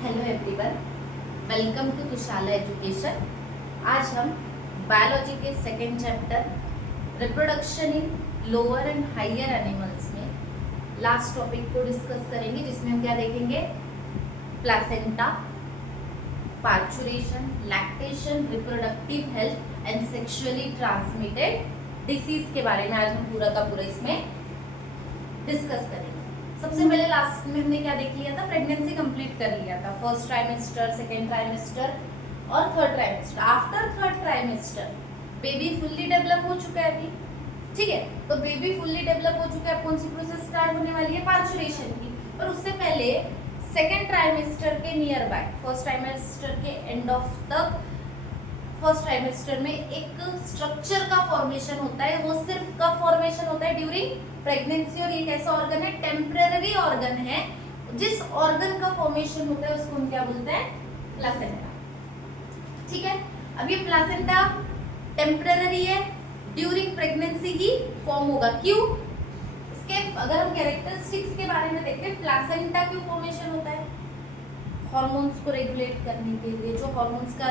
Hello everyone, welcome to Tushala education. आज हम biology के second chapter reproduction in lower and higher animals में last topic को discuss करेंगे, जिसमें हम क्या देखेंगे, placenta, parturition, lactation, reproductive health and sexually transmitted diseases के बारे में आज हम पूरा का पूरा इसमें डिस्कस करेंगे। सबसे पहले लास्ट में हमने क्या देख लिया था, प्रेगनेंसी कंप्लीट कर लिया था, फर्स्ट ट्राइमेस्टर, सेकेंड ट्राइमेस्टर और third trimester. After third trimester baby fully develop हो चुका है अभी, ठीक है। तो बेबी फुल्ली डेवलप हो चुका है, कौन सी प्रोसेस स्टार्ट होने वाली है, पार्चुरेशन की। पर उससे पहले सेकेंड ट्राइमेस्टर के नियर बाय, फर्स्ट ट्राइमेस्टर के एंड ऑफ तक, फर्स्ट ट्राइमेस्टर में एक स्ट्रक्चर का फॉर्मेशन होता है। वो सिर्फ कब फॉर्मेशन होता है, ड्यूरिंग प्रेगनेंसी। और ये कैसा ऑर्गन है, टेम्पररी ऑर्गन है। जिस ऑर्गन का फॉर्मेशन होता है उसको हम क्या बोलते हैं, प्लासेंटा, ठीक है। अब ये प्लासेंटा टेम्पररी है, ड्यूरिंग प्रेगनेंसी ही फॉर्म होगा। क्यों? इसके अगर हम कैरेक्टरिस्टिक्स के बारे में देखते हैं, प्लासेंटा क्यों फॉर्मेशन होता है, हार्मोन्स को रेगुलेट करने के लिए। जो हार्मोन्स का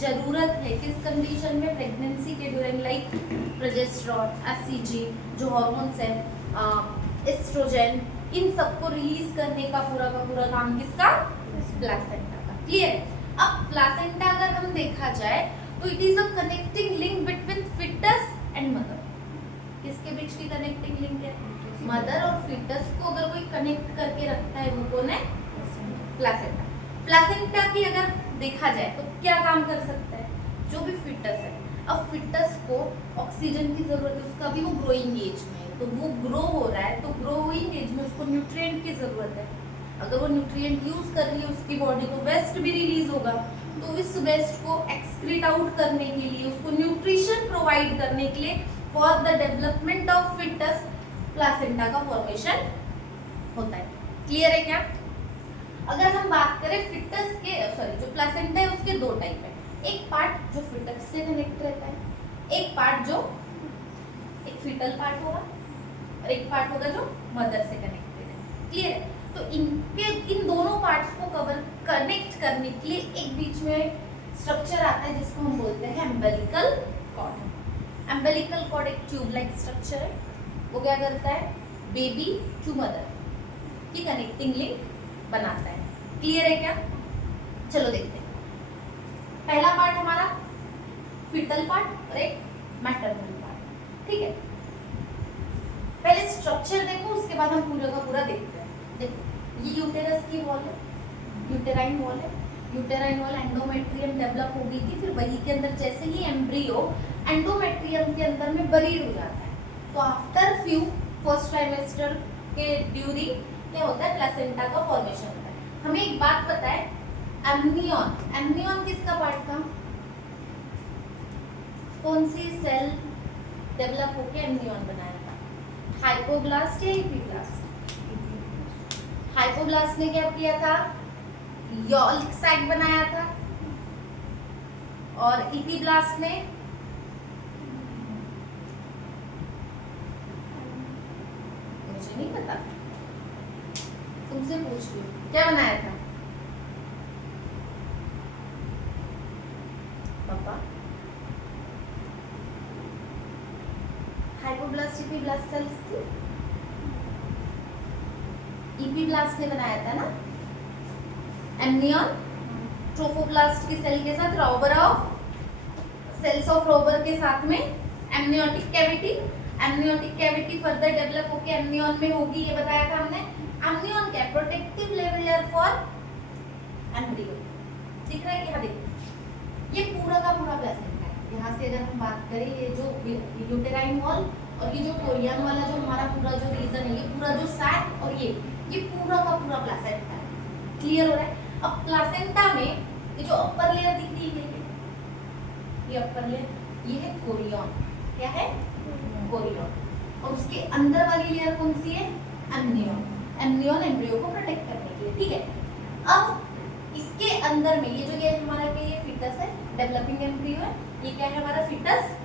जरूरत है किस कंडीशन में, प्रेगनेंसी के ड्यूरिंग, लाइक प्रोजेस्टेरॉन, एससीजी, जो हार्मोन्स है, एस्ट्रोजन, इन सबको रिलीज करने का पूरा काम किसका, प्लासेंटा का। क्लियर? अब प्लासेंटा अगर हम देखा जाए तो it is a connecting link between foetus and mother. किसके बीच की कनेक्टिंग लिंक है, मदर और फिटस को अगर कोई कनेक्ट करके रखता है वो कौन है, प्लासेंटा। प्लासेंटा की अगर देखा जाए तो क्या काम कर सकता है, जो भी फिटस है। अब फिटस को ऑक्सीजन की जरूरत है, उसका भी वो ग्रोइंग एज में है, तो वो ग्रो हो रहा है, तो ग्रोइंग एज में उसको न्यूट्रिएंट की जरूरत है। अगर वो न्यूट्रिएंट यूज कर रही है उसकी बॉडी, तो वेस्ट भी रिलीज होगा। तो इस वेस्ट को एक्सक्रीट आउट करने के लिए, उसको न्यूट्रिशन प्रोवाइड करने के लिए, for the development of foetus, placenta का फॉर्मेशन होता है। क्लियर है क्या? अगर हम बात करें फिटस के, जो प्लासेंटा है उसके दो टाइप है। एक पार्ट जो फिटस से कनेक्ट रहता है, एक पार्ट जो एक फीटल पार्ट होगा, और एक पार्ट होगा जो मदर से कनेक्टेड है। क्लियर है? तो इन दोनों पार्ट्स को कनेक्ट करने के लिए एक बीच में स्ट्रक्चर आता है जिसको हम बोलते हैं एम्बेलिकल कॉर्ड। एम्बेलिकल कॉर्ड एक ट्यूब लाइक स्ट्रक्चर है। वो क्या करता है, बेबी टू मदर की कनेक्टिंग लिंक बनाता है। क्लियर है क्या? चलो देखते हैं। पहला पार्ट हमारा फीटल पार्ट और एक मैटरनल पार्ट, ठीक है। पहले स्ट्रक्चर देखो, उसके बाद हम पूरा का पूरा देखते हैं। देखो, ये यूटेरस की वॉल है, यूटेराइन वॉल है। यूटेराइन वॉल एंडोमेट्रियम डेवलप हो गई थी, फिर वही के अंदर जैसे ही एम्ब्रियो एंडोमेट्रियम के अंदर में बरीड हो जाता है, तो आफ्टर फ्यू फर्स्ट ट्राइमेस्टर के ड्यूरिंग क्या होता है, प्लासेंटा का फॉर्मेशन होता है। हमें एक बात पता है, एम्नियन, एम्नियन किसका पार्ट था, कौन सी सेल डेवलप होकर एम्नियन बनाया था, हाइपोब्लास्ट या एपिब्लास्ट? हाइपोब्लास्ट ने क्या किया था, यॉल्क साइट बनाया था, और एपिब्लास्ट ने मुझे नहीं पता, तुमसे पूछ रही हूँ, क्या बनाया था पापा? हाइपोब्लास्ट एपिब्लास्ट सेल्स थी, एपिब्लास्ट ने बनाया था ना। एम्नियन ट्रोफोब्लास्ट की सेल के साथ, robber of cells of robber के साथ में amniotic cavity, amniotic cavity further develop होकर एमनियन में होगी, ये बताया था हमने। एमनियन क्या, प्रोटेक्टिव लेयर फॉर एम्ब्रियो। दिख रहा है क्या? देखो, ये पूरा का पूरा प्लासेंटा है। यहाँ से अगर हम बात करें, ये जो यूटेराइन वॉल और ये जो कोरियन वाला जो हमारा पूरा जो रीजन है, ये पूरा जो सैक और ये पूरा का पूरा प्लासेंटा है। क्लियर हो रहा है? अब प्लासेंटा में ये जो अपर लेयर दिख रही है, ये अपर लेयर, ये है कोरियन। क्या है? कोरियन। और उसके अंदर वाली लेयर कौन सी है, एम्नियन। एम्नियन एम्ब्रियो को प्रोटेक्ट करने के लिए, ठीक है। अब इसके अंदर में ये जो ये हमारा ये फिटस है, डेवलपिंग एम्ब्रियो है, ये क्या है हमारा फिटस,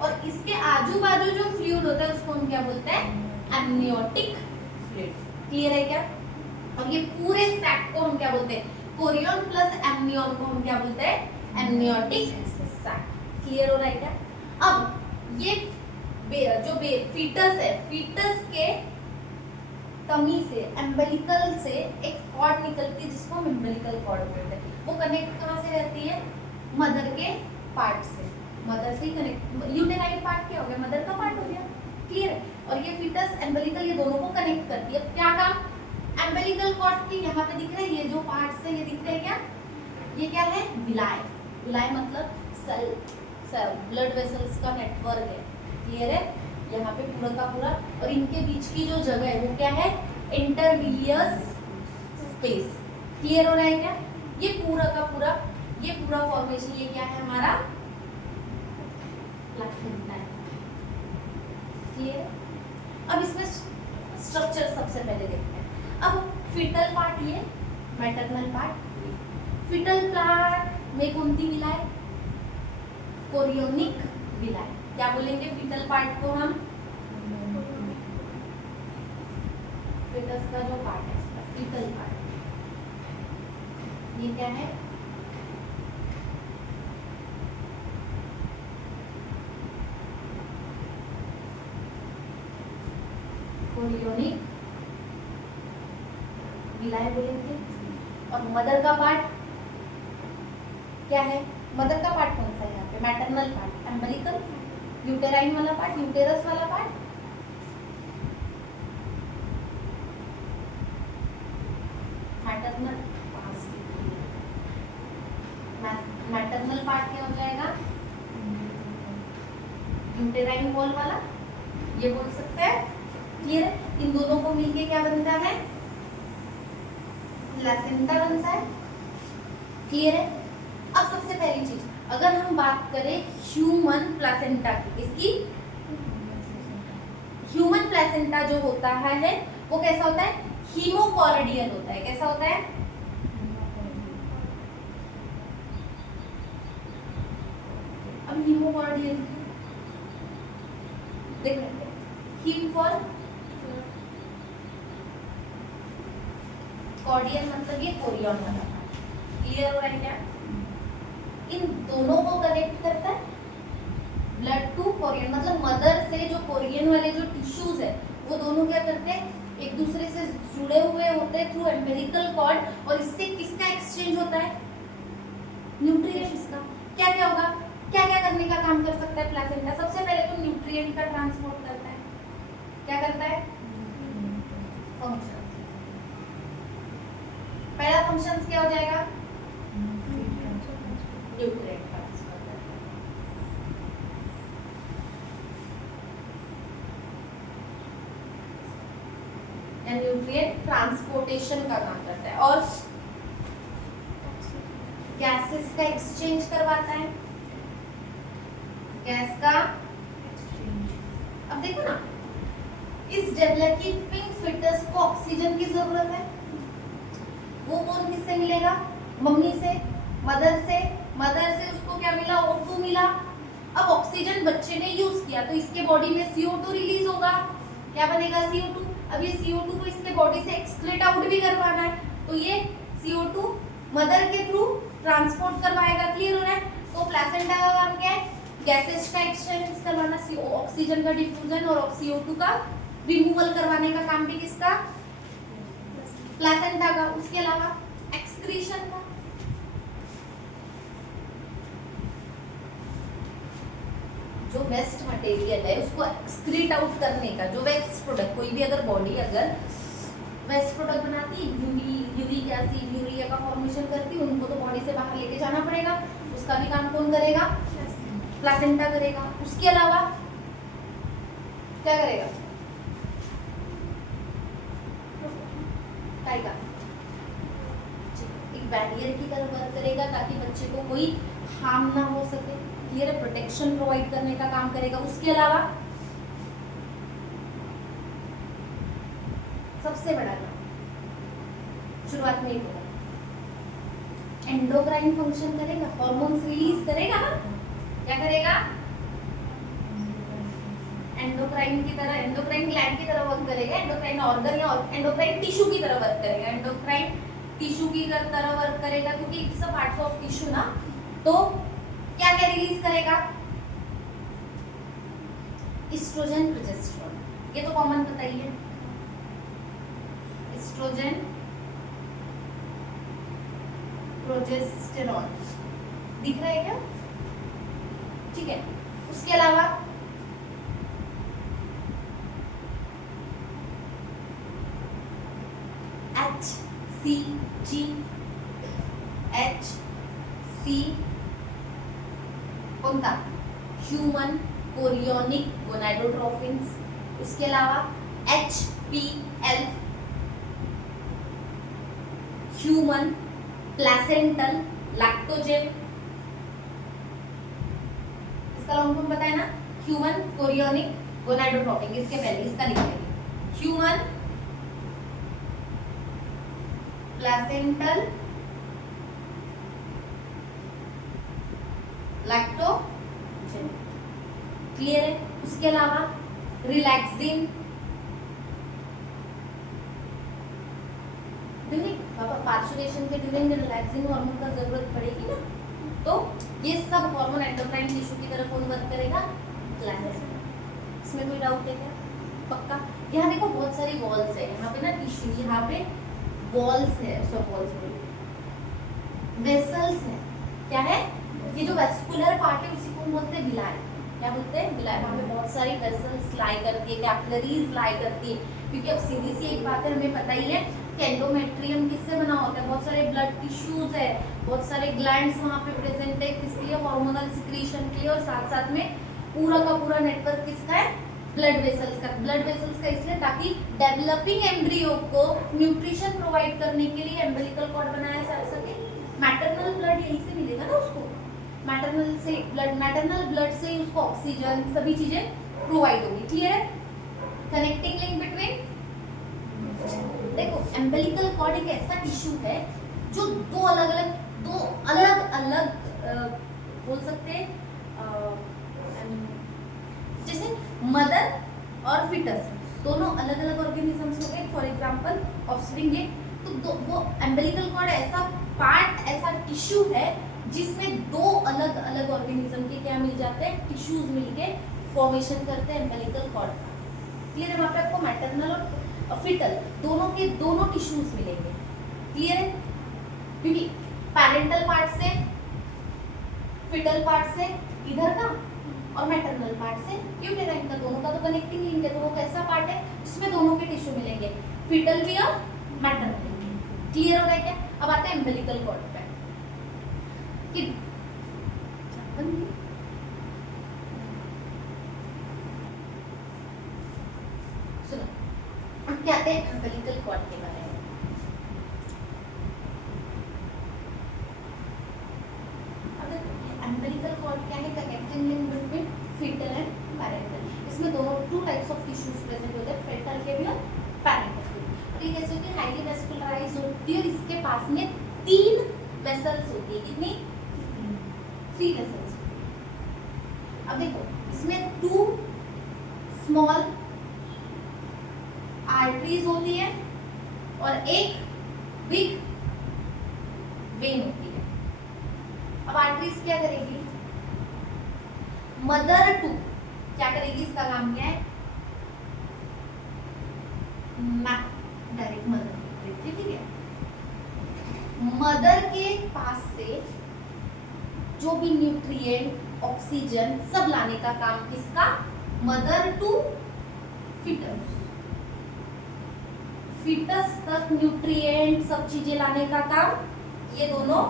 और इसके आजू बाजू जो फ्लूइड होता है उसको हम क्या बोलते हैं, एमनियोटिक फ्लूइड। क्लियर है क्या? और ये पूरे सैक को हम क्या बोलते हैं, कोरियन प्लस एमनियन को हम क्या बोलते हैं? Amniotic sac. क्लियर हो रहा है क्या? अब ये जो फीटस है, फीटस के टमी से, एम्बेलिकल से एक कॉर्ड निकलती है जिसको हम एम्बेलिकल कॉर्ड बोलते हैं। वो कनेक्ट कहाँ से रहती है? मदर के पार्ट से। मदर से कनेक्ट, यूटेराइन पार्ट क्या हो गया? मदर का पार्ट हो गया। क्लियर है? और ये फीटस एम्बेलिकल ये दोनों को कनेक्ट करती है। क्या काम? एम्बेलिकल कॉर्ड की यहाँ पे दिख रहा है, ये जो पार्ट है ये दिख रहा है क्या? ये क्या है? विलाय। विलाय मतलब सेल, ब्लड वेसल्स का नेटवर्क है। क्लियर है? यहाँ पे पूरा का पूरा, और इनके बीच की जो जगह है वो क्या है? इंटरविलियस स्पेस। क्लियर हो रहा है क्या? ये पूरा का पूरा, ये पूरा फॉर्मेशन ये क्या है हमारा? प्लेसेंटा है। क्लियर? अब इसमें स्ट्रक्चर सबसे पहले देखते हैं। अब फीटल पार्ट ये, मैटरनल पार्ट। फीटल पार्ट में कौन सी विलाय? कोरियोनिक विलाय। क्या बोलेंगे फीटल पार्ट को हम? फीटस का जो पार्ट है, फीटल पार्ट, ये क्या है? कोरियोनिक विलाय बोलेंगे। और मदर का पार्ट क्या है? मदर का पार्ट कौन सा है यहाँ पे? मैटरनल पार्ट, एम्बेलिकल, यूटेराइन वाला पार्ट, यूटेरस वाला पार्ट, मैटरनल। मैटरनल पार्ट क्या हो जाएगा? यूटेराइन वॉल वाला, ये बोल सकते हैं। क्लियर है? इन दोनों को मिलके क्या बनता है? प्लेसेंटा बनता है। क्लियर है? अब सबसे पहली चीज, अगर हम बात करें ह्यूमन प्लेसेंटा की, इसकी ह्यूमन प्लेसेंटा जो होता है वो कैसा होता है? हीमोकॉर्डियल होता है। कैसा होता है? अब हीमोकॉर्डियल देख रहे हैं, हीम फॉर कॉर्डियल मतलब ये कोरियन वाला। क्लियर हो रहा है क्या? इन दोनों को कनेक्ट करता है ब्लड टू कोरियन, मतलब मदर से जो कोरियन वाले जो टिश्यूज है वो दोनों क्या करते हैं? एक दूसरे से जुड़े हुए होते हैं थ्रू एम्बेलिकल कॉर्ड, और इससे किसका एक्सचेंज होता है? न्यूट्रिएंट्स का। क्या क्या होगा? क्या क्या करने का काम कर सकता है प्लेसेंटा? सबसे पहले तो न्यूट्रिएंट का ट्रांसपोर्ट करता है। क्या करता है? फंक्शन। पहला फंक्शन क्या हो जाएगा? न्यूट्रिएंट ट्रांसफर करता है, न्यूट्रिएंट ट्रांसपोर्टेशन का काम करता है, और गैसेस का एक्सचेंज करवाता है। गैस का अब देखो ना, इस डेवलपिंग फीटस को ऑक्सीजन की जरूरत है। वो कौन किससे मिलेगा? मम्मी से, मदर से। मदर से उसको क्या मिला? O2 मिला। अब ऑक्सीजन बच्चे ने यूज किया तो इसके बॉडी में CO2 रिलीज होगा। क्या बनेगा? CO2। अब ये CO2 को इसके बॉडी से एक्सक्रीट आउट भी करवाना है, तो ये CO2 मदर के थ्रू ट्रांसपोर्ट करवाएगा। क्लियर हो रहा है? तो प्लेसेंटा का काम क्या है? गैसेस का एक्सचेंज करवाना, ऑक्सीजन का डिफ्यूजन और CO2 का रिमूवल करवाने का काम भी किसका? प्लेसेंटा का। उसके अलावा एक्सक्रीशन का, जो वेस्ट मटेरियल है उसको एक्सक्रीट आउट करने का, जो वेस्ट प्रोडक्ट, कोई भी अगर बॉडी अगर वेस्ट प्रोडक्ट बनाती है, यूरिक एसिड, यूरिया का फॉर्मेशन करती है, उनको तो बॉडी से बाहर लेके जाना पड़ेगा। उसका भी काम कौन करेगा? प्लेसेंटा करेगा। उसके अलावा क्या करेगा? का एक बैरियर की तरह वर्क करेगा ताकि बच्चे को कोई हार्म ना हो सके। क्लियर है? प्रोटेक्शन प्रोवाइड करने का काम करेगा। उसके अलावा सबसे बड़ा काम शुरुआत में होगा, एंडोक्राइन फंक्शन करेगा, हार्मोन्स रिलीज करेगा ना। क्या करेगा? एंडोक्राइन की तरह, एंडोक्राइन ग्लैंड की तरह वर्क करेगा, एंडोक्राइन ऑर्गन या एंडोक्राइन टिश्यू की तरह वर्क करेगा। एंडोक्राइन टिश्यू की तरह वर्क करेगा, क्योंकि it's a parts of tissue ना। तो क्या क्या रिलीज करेगा? एस्ट्रोजन, प्रोजेस्टेरोन, ये तो कॉमन पता ही है। एस्ट्रोजन, प्रोजेस्टेरोन दिख रहा है क्या? ठीक है। उसके अलावा HCG, HC कौन था? Human chorionic gonadotrophins. उसके अलावा HPL, ह्यूमन प्लेसेंटल लैक्टोजेन। इसका लॉन्ग फॉर्म पता है ना? Human chorionic gonadotrophin. इसके पहले इसका लिख लेंगे, ह्यूमन प्लेसेंटल लैक्टोजेन। क्लियर है? उसके अलावा रिलैक्सिन, पार्चुरेशन के ड्यूरिंग रिलैक्सिन हार्मोन का जरूरत पड़ेगी ना, तो ये सब हार्मोन एंडोक्राइन टिश्यू की तरह कौन वर्क करेगा? ग्लैंड। इसमें कोई डाउट है क्या? पक्का? यहाँ देखो बहुत सारी वॉल्स है, यहाँ पे ना टिश्यू, यहाँ पे वॉल्स है, सब वॉल्स वेसल्स है। क्या है? ये जो वेस्कुलर पार्ट है उसी को बोलते हैं विलाई। क्या बोलते हैं? विलाई। वहाँ पे बहुत सारी वेसल्स लाई करती है, कैपिलरीज लाई करती है, क्योंकि अब सीधी सी एक बात है, हमें पता ही है कि एंडोमेट्रियम किससे बना होता है? बहुत सारे ब्लड टिश्यूज है, बहुत सारे ग्लैंड्स वहाँ पे प्रेजेंट है, किसके लिए? हार्मोनल सिक्रीशन के लिए। और साथ साथ में पूरा का पूरा नेटवर्क किसका है? ब्लड वेसल्स का। ब्लड वेसल्स का इसलिए ताकि डेवलपिंग एम्ब्रियो को न्यूट्रिशन प्रोवाइड करने के लिए एम्बिलिकल कॉर्ड बनाया जा सके। मैटरनल ब्लड यहीं से मिलेगा ना उसको, मैटरनल ब्लड से ही उसको ऑक्सीजन सभी चीजें प्रोवाइड होगी। क्लियर है? कनेक्टिंग लिंक बिटवीन, देखो एम्बिलिकल कॉर्ड एक ऐसा टिश्यू है जो दो अलग अलग बोल सकते हैं, जैसे मदर और फिटस दोनों अलग अलग ऑर्गेनिजम्स हो गए, फॉर एग्जांपल ऑफस्प्रिंग है, तो वो एम्बिलिकल कॉर्ड ऐसा पार्ट, ऐसा टिश्यू है जिसमें दो अलग अलग ऑर्गेनिज्म के क्या मिल जाते हैं? टिश्यूज मिलके फॉर्मेशन करते हैं एम्बिलिकल कॉर्ड का। क्लियर है? वहाँ पे आपको मैटरनल और फिटल दोनों के दोनों टिश्यूज मिलेंगे। क्लियर है? क्योंकि पैरेंटल पार्ट से, फिटल पार्ट से इधर का, और मैटरनल पार्ट से यूटेराइन का, दोनों का तो कनेक्टिंग लिंक है। तो वो कैसा पार्ट है जिसमें दोनों के टिश्यू मिलेंगे? फिटल भी और मैटरनल भी। क्लियर हो रहा है क्या? अब आते हैं एम्बिलिकल कॉर्ड पे कि सुनो, हम क्या कहते हैं एम्बिलिकल कॉर्ड के बारे में। एम्बिलिकल कॉर्ड क्या है? Connecting link between foetal and parental. इसमें दोनों two types of tissues present होते हैं, फीटल के भी और पैरेंटल के भी। और ये कैसे होती है? हाईली वेस्कुलराइज होती है और इसके पास में 3 वेसल्स होती है। कितनी? 3 वेसल्स। अब देखो इसमें 2 स्मॉल आर्टरीज होती है और एक बिग वेन होती है। अब आर्टरीज क्या करेगी? मदर टू क्या करेगी? इसका काम क्या है? डायरेक्ट मदर, ठीक है? मदर के पास से जो भी न्यूट्रिएंट, ऑक्सीजन सब लाने का काम किसका? Mother to foetus. फिटस तक न्यूट्रिएंट सब चीजें लाने का काम ये दोनों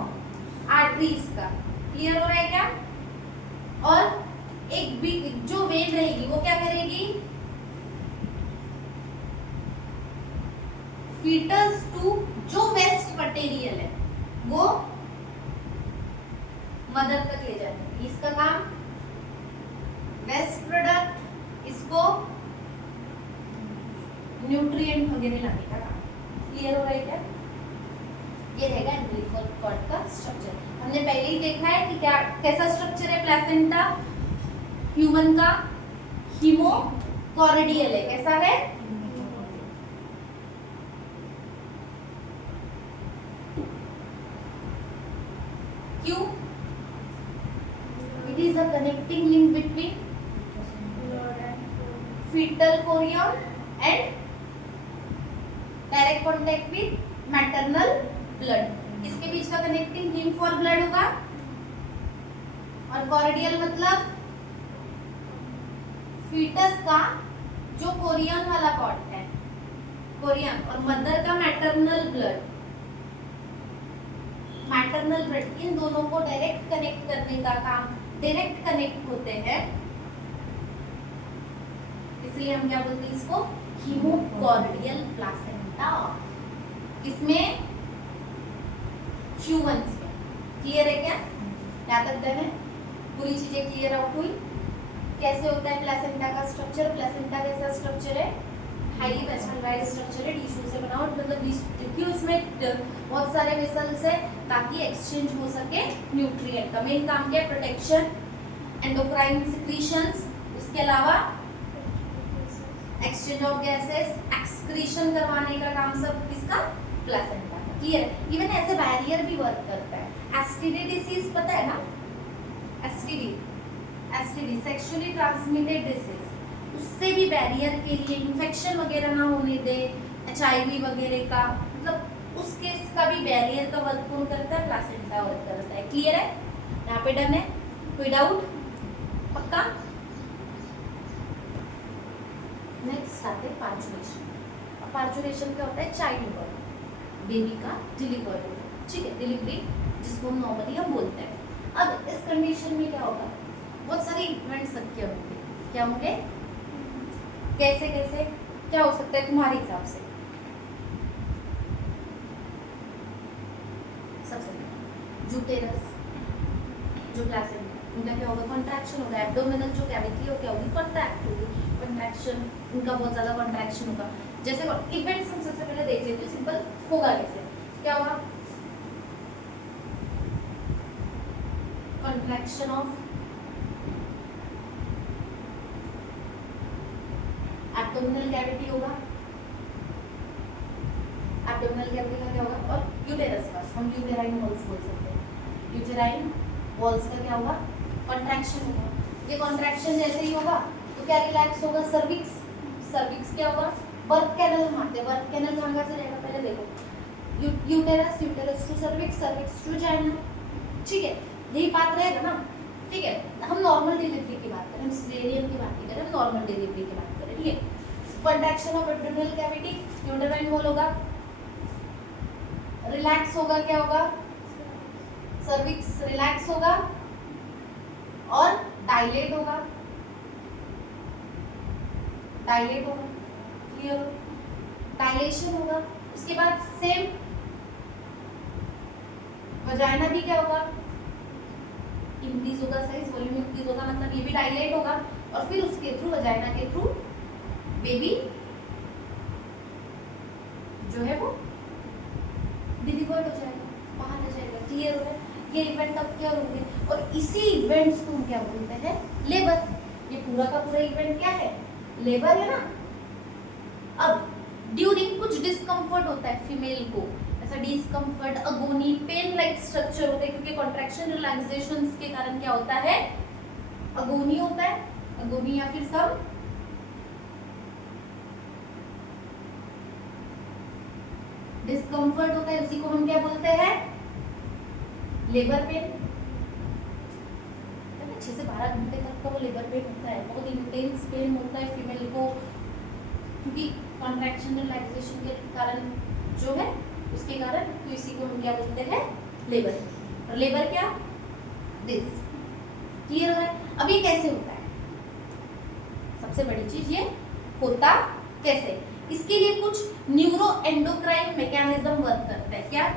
आर्टरीज का। क्लियर हो रहा है क्या? और एक भी जो वेन रहेगी वो क्या करेगी? फीटस टू जो वेस्ट मटेरियल है वो मदर तक ले जाएगी। इसका काम वेस्ट प्रोडक्ट, इसको न्यूट्रिएंट वगैरह लाने का काम। क्लियर हो रहा है क्या? ये रहेगा एम्बिलिकल कॉर्ड का स्ट्रक्चर। हमने पहले ही देखा है कि क्या कैसा स्ट्रक्चर है प्लेसेंटा ह्यूमन का? हीमोकॉर्डियल है। कैसा है? क्यों? It is a connecting link between fetal chorion and direct contact with maternal blood. इसके बीच का कनेक्टिंग लिंक फॉर ब्लड होगा। और कॉर्डियल मतलब फीटस का जो कोरियन वाला पार्ट है, कोरियन, और मदर का मैटरनल ब्लड, मैटरनल ब्लड, इन दोनों को डायरेक्ट कनेक्ट करने का काम, डायरेक्ट कनेक्ट होते हैं, इसलिए हम क्या बोलते हैं इसको? हीमोकॉर्डियल प्लासेंटा। इसमें ह्यूमंस में क्लियर है क्या? यहाँ तक डन है? पूरी चीजें क्लियर आउट हुई? कैसे होता है प्लासेंटा का स्ट्रक्चर? प्लासेंटा कैसा स्ट्रक्चर है? हाईली वेस्टर्नलाइज्ड स्ट्रक्चर है, टिश्यू से बना हुआ, मतलब क्योंकि उसमें बहुत सारे वेसल्स है ताकि एक्सचेंज हो सके न्यूट्रिएंट का। मेन काम क्या है? प्रोटेक्शन, एंडोक्राइन सिक्रीशंस, उसके अलावा एक्सचेंज ऑफ गैसेस, एक्सक्रीशन करवाने का काम सब किसका? प्लासेंटा का। क्लियर? इवन ऐसे बैरियर भी वर्क करता है। एसटीडी डिसीज पता है ना? एसटीडी सेक्सुअली ट्रांसमिटेड डिसीज, उससे भी बैरियर के लिए, इन्फेक्शन वगैरह ना होने दे, एचआईवी वगैरह का, मतलब उस केस का भी बैरियर का वर्क कौन करता है? प्लासेंटा वर्क करता है। क्लियर है? यहाँ पे डन है? कोई डाउट? पक्का? नेक्स्ट आते हैं पार्चुरेशन। पार्चुरेशन क्या होता है? चाइल्ड बर्थ, बेबी का डिलीवरी, ठीक है, डिलीवरी जिसको नॉर्मली हम बोलते हैं। अब इस कंडीशन में क्या होगा? बहुत सारे इवेंट्स सबके होंगे। क्या होंगे? कैसे कैसे क्या हो सकता है तुम्हारे हिसाब से? सबसे पहले यूटेरस, जो प्लासेंटा, उनका क्या होगा? कॉन्ट्रैक्शन होगा। एब्डोमिनल जो कैविटी हो क्या होगी? कॉन्ट्रैक्ट होगी। कॉन्ट्रैक्शन, उनका बहुत ज्यादा कॉन्ट्रैक्शन होगा। जैसे इवेंट्स हम सबसे पहले देख लेते हैं, सिंपल होगा कैसे? क्या होगा? कॉन्ट्रैक्शन ऑफ एब्डोमिनल कैविटी होगा। एब्डोमिनल कैविटी का क्या होगा? और यूटेरस का हम यूटेराइन वॉल्स बोल सकते हैं। यूटेराइन वॉल्स का क्या होगा? कॉन्ट्रैक्शन होगा। ये कॉन्ट्रैक्शन जैसे ही होगा तो क्या रिलैक्स होगा? सर्विक्स, सर्विक्स क्या होगा? बर्थ कैनल मारते हैं। बर्थ कैनल कहाँ से जाएगा? पहले देखो, uterus, uterus to cervix, cervix to vagina, ठीक है, यही बात रहेगा ना? ठीक है, हम नॉर्मल डिलीवरी की बात करें, हम सिजेरियन की बात नहीं करें, हम नॉर्मल डिलीवरी की बात करें, ठीक है। Contraction of abdominal cavity, uterine wall होगा, रिलैक्स होगा, क्या होगा? सर्विक्स रिलैक्स होगा और डायलेट होगा, डायलेट होगा, क्लियर? डायलेशन होगा। उसके बाद सेम वजाइना भी क्या होगा? इंक्रीज होगा, साइज वॉल्यूम इंक्रीज होगा, मतलब ये भी डायलेट होगा और फिर उसके थ्रू, वजाइना के थ्रू बेबी जो है वो डिलीवर्ड हो जाएगा, बाहर आ जाएगा, क्लियर हो गया? ये इवेंट अब क्या होंगे और इसी इवेंट्स को हम क्या बोलते हैं? लेबर। ये पूरा का पूरा इवेंट क्या है? लेबर है ना। अब ड्यूरिंग कुछ डिस्कम्फर्ट होता है फीमेल को, ऐसा डिस्कम्फर्ट, अगोनी, पेन लाइक स्ट्रक्चर होता है, क्योंकि कॉन्ट्रैक्शन रिलैक्सेशन के कारण क्या होता है? अगोनी होता है, अगोनी या फिर सब डिस्कम्फर्ट होता है, उसी को हम क्या बोलते हैं? Labour pain. 6 से 12 घंटे तक का वो लेबर पेन होता है, बहुत इंटेंस पेन होता है फीमेल को, क्योंकि कॉन्ट्रैक्शन रिलैक्सेशन के कारण जो है उसके कारण, तो इसी को हम क्या बोलते हैं? लेबर। और लेबर क्या? दिस। क्लियर हो रहा है? अब ये कैसे होता है? सबसे बड़ी चीज ये होता कैसे? इसके लिए कुछ न्यूरो एंडोक्राइन मैकेनिज्म वर्क करता है। क्या?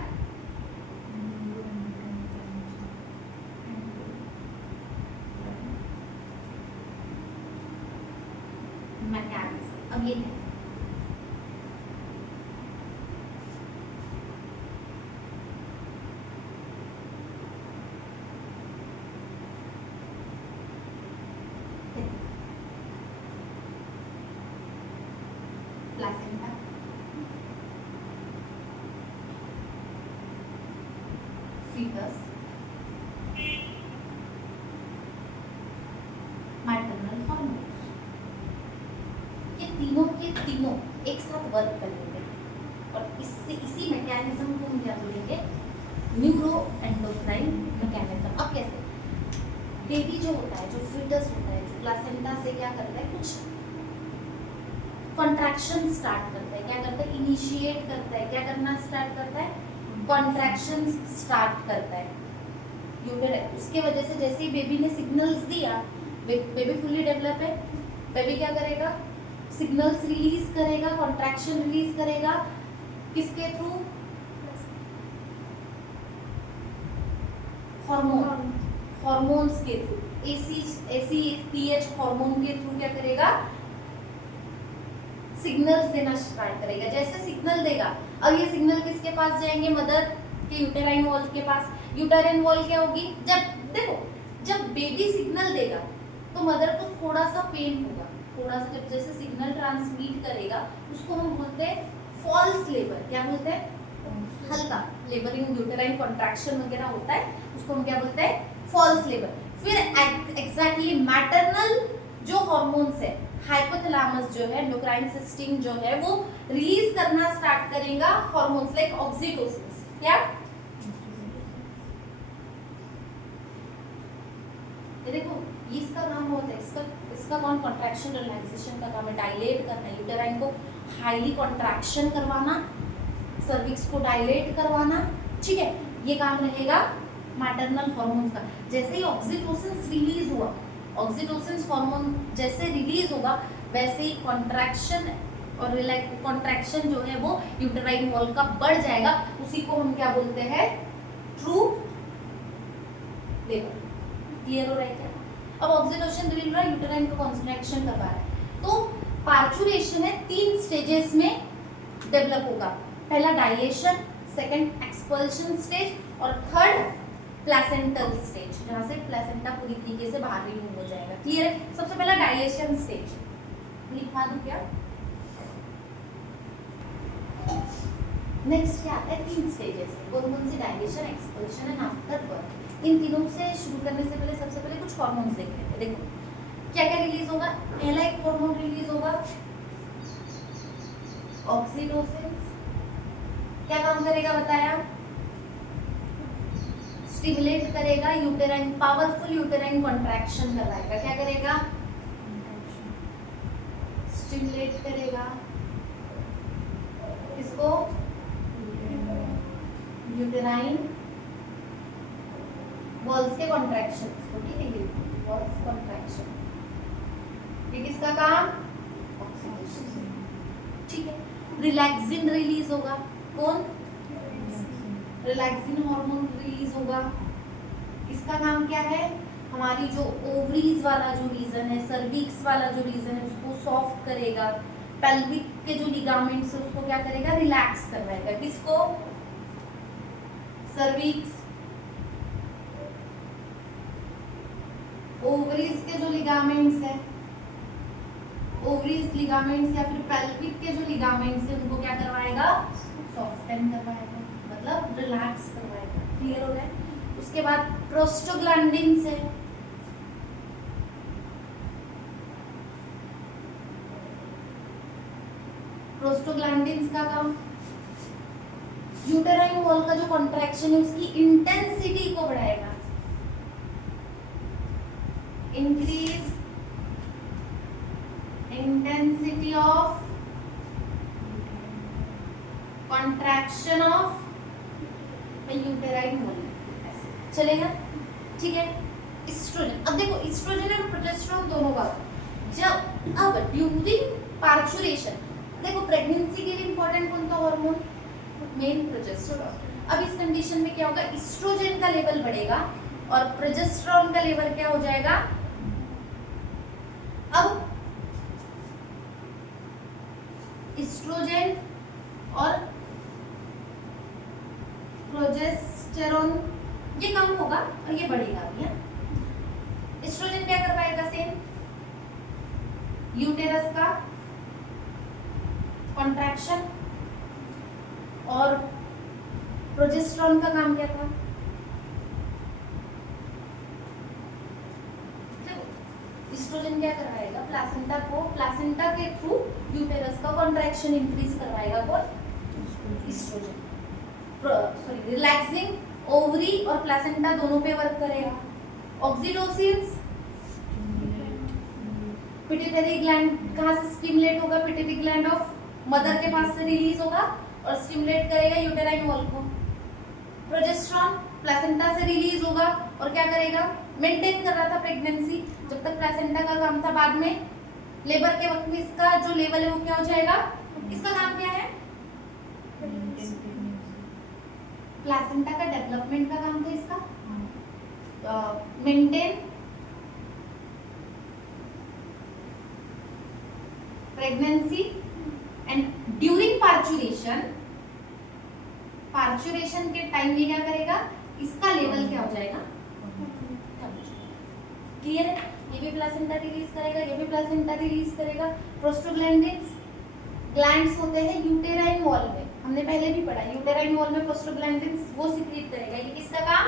मैकेनिज्म। अब ये है प्लासेंटा, फीटस, तीनों के तीनों एक साथ वर्क करेंगे और इससे इसी मैकेनिज्म को हम क्या बोलेंगे, न्यूरो एंडोक्राइन मैकेनिज्म। अब कैसे, बेबी जो होता है, जो फिटस होता है, जो प्लासेंटा से क्या करता है, कुछ कॉन्ट्रैक्शन स्टार्ट करता है, क्या करता है, इनिशिएट करता है, क्या करना स्टार्ट करता है, कॉन्ट्रैक्शन स्टार्ट करता है यूटेरस। उसके वजह से जैसे ही बेबी ने सिग्नल्स दिया, बेबी फुल्ली डेवलप है, बेबी क्या करेगा, सिग्नल्स रिलीज करेगा, कॉन्ट्रैक्शन रिलीज करेगा, किसके थ्रू, हार्मोन्स के थ्रू, ACTH हार्मोन के थ्रू क्या करेगा, सिग्नल्स देना स्टार्ट करेगा। जैसे सिग्नल देगा, अब ये सिग्नल किसके पास जाएंगे, मदर के यूटेराइन वॉल के पास। यूटेराइन वॉल क्या होगी, जब देखो जब बेबी सिग्नल देगा तो मदर को थोड़ा सा पेन होगा, थोड़ा सा, जब जैसे सिग्नल ट्रांसमिट करेगा उसको हम बोलते हैं फॉल्स लेबर। क्या बोलते हैं, हल्का लेबरिंग, यूटेराइन कॉन्ट्रैक्शन वगैरह होता है, उसको हम क्या बोलते हैं, फॉल्स लेबर। फिर एग्जैक्टली मैटरनल जो हार्मोन्स है, हाइपोथैलेमस जो है, एंडोक्राइन सिस्टम जो है, वो रिलीज करना स्टार्ट करेगा हार्मोन्स लाइक ऑक्सीटोसिन। क्या, ये देखो इसका काम होता है, इसका कौन, कॉन्ट्रैक्शन रिलैक्सेशन का काम है, डायलेट करना, यूटेराइन को हाईली कॉन्ट्रैक्शन करवाना, सर्विक्स को डायलेट करवाना, ठीक है, ये काम रहेगा मैटरनल हार्मोन्स का। जैसे ही ऑक्सीटोसिन रिलीज हुआ, ऑक्सीटोसिन हार्मोन जैसे रिलीज होगा, वैसे ही कॉन्ट्रैक्शन और कॉन्ट्रैक्शन जो है वो यूटेराइन वॉल का बढ़ जाएगा, उसी को हम क्या बोलते हैं, ट्रू लेबर। क्लियर हो रहा है क्या? अब ऑक्सीटोसिन रिलीज हो रहा है, यूटेराइन को कॉन्ट्रैक्शन करवा रहा है, तो पार्चुरेशन है 3 स्टेजेस में डेवलप होगा। पहला डायलेशन, सेकंड एक्सपल्शन स्टेज और थर्ड प्लेसेंटल स्टेज, जहां से प्लेसेंटा पूरी तरीके से बाहर रिमूव हो जाएगा। क्लियर है? सबसे पहला डायलेशन स्टेज लिखा दूं क्या? नेक्स्ट क्या आता है, 3 स्टेजेस, कौन-कौन से, dilation, expulsion and after birth. इन तीनों से शुरू करने से पहले सबसे पहले कुछ हार्मोन्स देख लेते हैं। देखो क्या क्या रिलीज होगा, पहला एक हार्मोन रिलीज होगा ऑक्सीटोसिन। क्या काम करेगा बताया, स्टिमुलेट करेगा यूटेराइन, पावरफुल यूटेराइन कॉन्ट्रैक्शन कराएगा। क्या करेगा, स्टिमुलेट करेगा इसको, यूटेराइन वॉल्स के कॉन्ट्रैक्शन को, ठीक है, वॉल्स कॉन्ट्रैक्शन, ये किसका काम, ठीक है। रिलैक्सिन रिलीज होगा, कौन, रिलैक्सिन हार्मोन रिलीज होगा। इसका काम क्या है, हमारी जो ओवरीज वाला जो रीजन है, सर्विक्स वाला जो रीजन है, उसको सॉफ्ट करेगा। पेल्विक के जो लिगामेंट्स है उसको क्या करेगा, रिलैक्स करवाएगा। किसको, सर्विक्स। ओवरीज के जो लिगामेंट्स है, ओवरीज लिगामेंट्स या फिर पेल्विक के जो लिगामेंट्स है, उनको क्या करवाएगा, सॉफ्टन करवाएगा, मतलब रिलैक्स करवाएगा। क्लियर हो रहा है? उसके बाद प्रोस्टोग्लैंडिन्स है, प्रोस्टोग्लैंडिन्स का काम यूटेराइन वॉल का जो कॉन्ट्रैक्शन है उसकी इंटेंसिटी को बढ़ाएगा, increase intensity of contraction of uterine wall, चलेगा, ठीक है। एस्ट्रोजन, अब देखो एस्ट्रोजन और प्रोजेस्टेरोन दोनों का, जब अब ड्यूरिंग पार्चुरेशन, देखो प्रेगनेंसी के लिए इंपॉर्टेंट कौन सा हार्मोन, मेन प्रोजेस्टेरोन। अब इस कंडीशन में क्या होगा, एस्ट्रोजन का लेवल बढ़ेगा और प्रोजेस्टेरोन का लेवल क्या हो जाएगा, अब एस्ट्रोजन और प्रोजेस्टेरोन ये कम होगा और ये बढ़ेगा भी है। एस्ट्रोजन क्या करवाएगा, सेम यूटेरस का कॉन्ट्रैक्शन, और प्रोजेस्टेरोन का काम क्या था, एस्ट्रोजन क्या करवाएगा, प्लासेंटा के थ्रू यूटेरस का कॉन्ट्रैक्शन इंक्रीज करवाएगा कौन? एस्ट्रोजन। सॉरी, रिलैक्सिंग ओवरी और प्लासेंटा दोनों पे वर्क करेगा। ऑक्सीटोसिन पिट्यूटरी ग्लैंड कहाँ से स्टिमुलेट होगा? पिट्यूटरी ग्लैंड ऑफ मदर के पास से रिलीज होगा और स्टिमुलेट करेगा यूटेराइन वॉल को। प्रोजेस्टेरॉन प्लासेंटा से रिलीज होगा और क्या करेगा? मेंटेन कर रहा था प्रेगनेंसी जब तक प्लासेंटा का काम था। बाद में लेबर के वक्त में इसका जो लेवल है वो क्या हो जाएगा? इसका काम क्या है? प्लासेंटा का डेवलपमेंट का काम था इसका, maintain pregnancy and during parturition के टाइम ये क्या करेगा? इसका लेवल क्या हो जाएगा? क्लियर है? ये भी प्लासेंटा रिलीज करेगा, ये भी प्लासेंटा रिलीज करेगा। प्रोस्टोग्लैंडिन्स ग्लैंड्स होते हैं यूटेराइन वॉल में, हमने पहले भी पढ़ा। यूटेराइन वॉल में प्रोस्टोग्लैंडिन्स वो सीक्रेट करेगा। ये किसका काम?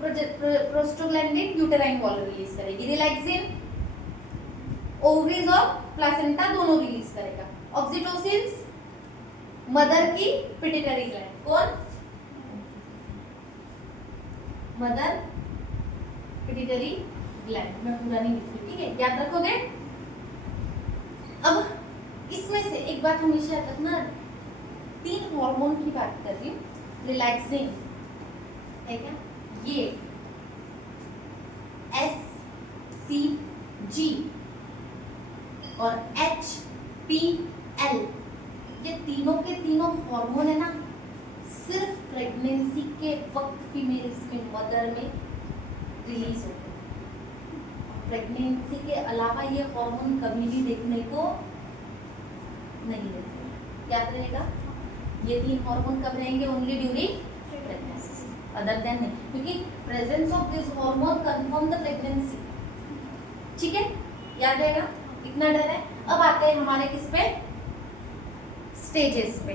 प्रोस्टोग्लैंडिन यूटेराइन वॉल रिलीज करेगी। रिलैक्सिन ओवरीज और प्लासेंटा दोनों रिलीज करेगा। ऑक्सीटोसिन मदर की पिट्यूटरी ग्लैंड, कौन? Mother pituitary gland. मैं पूरा नहीं लिखूंगी, ठीक है, याद रखोगे। अब इसमें से एक बात हमेशा याद रखना, 3 हार्मोन की बात कर रही हूँ। रिलैक्सिंग है क्या? ये SCG और HPL, ये तीनों के तीनों हार्मोन है ना, सिर्फ प्रेगनेंसी के वक्त फीमेल्स में, मदर में रिलीज होते हैं। प्रेगनेंसी के अलावा ये हार्मोन कभी भी देखने को नहीं देते। याद रहेगा, ये 3 हार्मोन कब रहेंगे? Only during pregnancy, other than नहीं, क्योंकि presence of this hormone confirm the pregnancy. ठीक है, याद रहेगा, इतना डर है। अब आते हैं हमारे किस पे? स्टेजेस पे।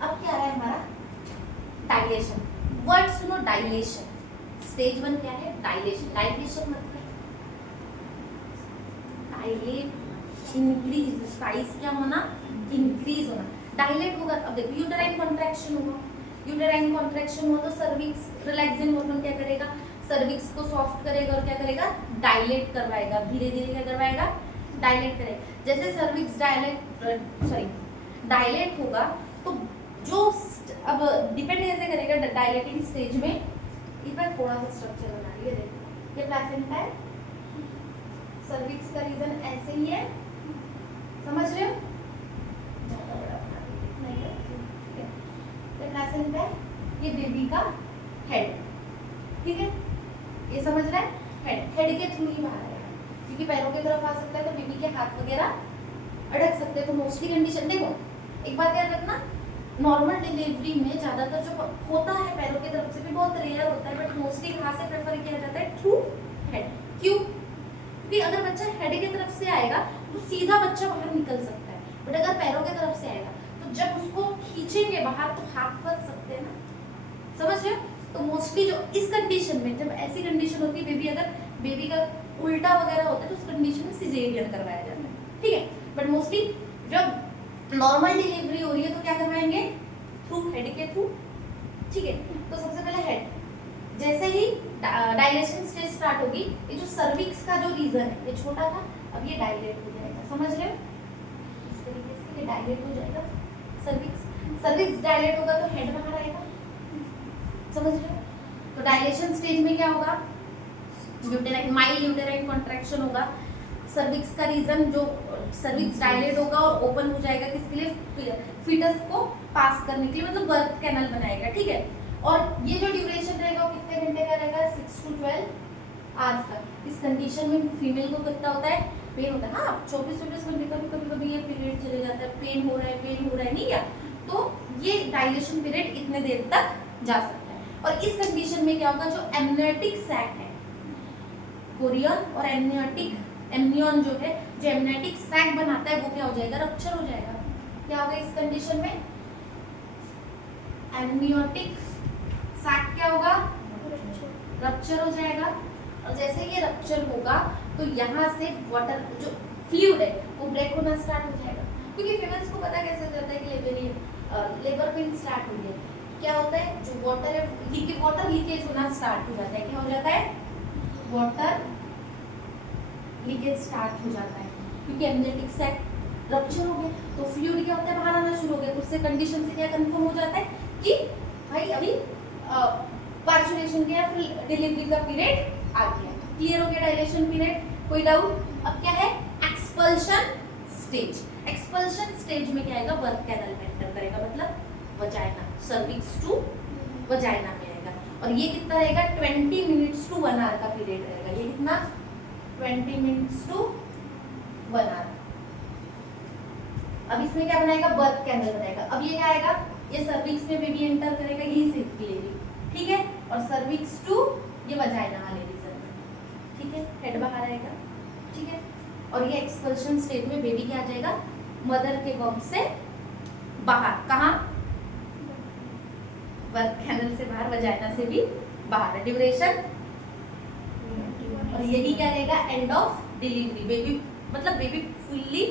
अब क्या है हमारा? डायलेशन। वर्ड सुनो, डायलेशन। स्टेज 1 क्या है? डायलेशन। डायलेशन मतलब डायलेट, इंक्रीज, साइज क्या होना? इंक्रीज होना। डायलेट होगा, अब देखो यूटेराइन कॉन्ट्रैक्शन होगा। यूटेराइन कॉन्ट्रैक्शन हुआ तो सर्विक्स, रिलैक्सिन हार्मोन क्या करेगा? सर्विक्स को सॉफ्ट करेगा और क्या करेगा? डायलेट करवाएगा। धीरे धीरे क्या करवाएगा? डायलेट करेगा। जैसे सर्विक्स डायलेट होगा तो जो अब डिपेंड कैसे करेगा डायलेटिंग स्टेज में। इस पर थोड़ा सा स्ट्रक्चर बना लिया, देखो ये प्लेसेंटा है, सर्विक्स का रीजन ऐसे ही है, समझ रहे हो? ज्यादा बड़ा बना नहीं है, ठीक है। ये प्लेसेंटा है, ये बेबी का हेड, ठीक है, ये समझ रहा है? हेड के थ्रू ही बाहर आएगा, क्योंकि पैरों की तरफ आ सकता है तो बेबी के हाथ वगैरह अटक सकते हैं। तो मोस्टली कंडीशन देखो, एक बात याद रखना, नॉर्मल डिलीवरी में ज्यादातर जो होता है पैरों की तरफ से भी बहुत रेयर होता है, बट मोस्टली कहाँ से प्रेफर किया जाता है? Through head. क्यों? क्योंकि अगर बच्चा हेड की तरफ से आएगा तो सीधा बच्चा बाहर निकल सकता है, बट अगर पैरों की तरफ से आएगा तो जब उसको खींचेंगे बाहर तो हाथ फंस सकते हैं ना, समझ रहे हो? तो मोस्टली जो इस कंडीशन में, जब ऐसी कंडीशन होती है बेबी का उल्टा वगैरह होता है तो उस कंडीशन में सिजेरियन करवाया जाता है, ठीक है। बट मोस्टली जब नॉर्मल डिलीवरी हो रही है तो क्या करवाएंगे? थ्रू हेड के थ्रू, ठीक है। तो सबसे पहले हेड, जैसे ही डायलेशन स्टेज स्टार्ट होगी, ये जो सर्विक्स का जो रीजन है ये छोटा था, अब ये डायलेट हो जाएगा, समझ रहे हो? इस तरीके से ये डायलेट हो जाएगा, सर्विक्स डायलेट होगा तो हेड बाहर आएगा, समझ रहे हो? तो डायलेशन स्टेज में क्या होगा? यूटेराइन, माइल्ड यूटेराइन कॉन्ट्रैक्शन होगा। सर्विक्स का रीजन, जो सर्विक्स डायलेट होगा और ओपन हो जाएगा, किसके लिए? फीटस को पास करने के लिए, मतलब बर्थ कैनल बनाएगा, ठीक है। और ये जो ड्यूरेशन रहेगा वो कितने घंटे का रहेगा? 6 to 12 आवर्स का। इस कंडीशन में फीमेल को कितना होता है? पेन होता है, हाँ 24-24 घंटे का भी कभी ये पीरियड चले जाता है, पेन हो रहा है नहीं क्या? तो ये डायलेशन पीरियड इतने देर तक जा सकता है। और इस कंडीशन में क्या होगा? जो एमनियोटिक सैक है कोरियन और एमनियन जो है, जो एमनियोटिक सैक बनाता है वो क्या हो जाएगा, रप्चर हो जाएगा। क्या होगा इस कंडीशन में, एमनियोटिक सैक क्या होगा, रप्चर हो जाएगा। और जैसे ये रप्चर होगा तो यहाँ से वाटर जो फ्लूइड है वो ब्रेक होना स्टार्ट हो जाएगा, क्योंकि फीमेल्स को पता कैसे चलता है कि लेबर पेन स्टार्ट हो गया। क्या होता है, जो वाटर है वाटर लीकेज होना स्टार्ट हो जाता है। क्या हो जाता है, वाटर लीकेज स्टार्ट हो जाता है, क्योंकि एमनियोटिक सैक रप्चर हो गया तो फ्लूइड क्या होता है, बाहर आना शुरू हो गया। तो उससे कंडीशन से क्या कंफर्म हो जाता है कि भाई अभी पार्चुरेशन का या फिर डिलीवरी का पीरियड आ गया। क्लियर हो गया डायलेशन पीरियड, कोई डाउट? अब क्या है, एक्सपल्शन स्टेज। एक्सपल्शन स्टेज में क्या आएगा, बर्थ कैनल में एंटर करेगा, मतलब वजाइना, सर्विक्स टू वजाइना में आएगा। और ये कितना रहेगा, 20 मिनट्स टू 1 आवर का पीरियड रहेगा। ये कितना, 20 मिनट्स टू 1 आवर। अब इसमें क्या बनाएगा, बर्थ कैनल बनाएगा। अब ये क्या आएगा, ये सर्विक्स में बेबी एंटर करेगा, यही से डिलीवरी, ठीक है। और सर्विक्स टू ये वजाइना वाले रीजन में, ठीक है, हेड बाहर आएगा, ठीक है। और ये एक्सपल्शन स्टेज में बेबी क्या आ जाएगा, मदर के वम्ब से बाहर, कहाँ, बर्थ कैनल से बाहर, वजाइना से भी बाहर। ड्यूरेशन, और यही क्या रहेगा, एंड ऑफ डिलीवरी। बेबी मतलब बेबी फुल्ली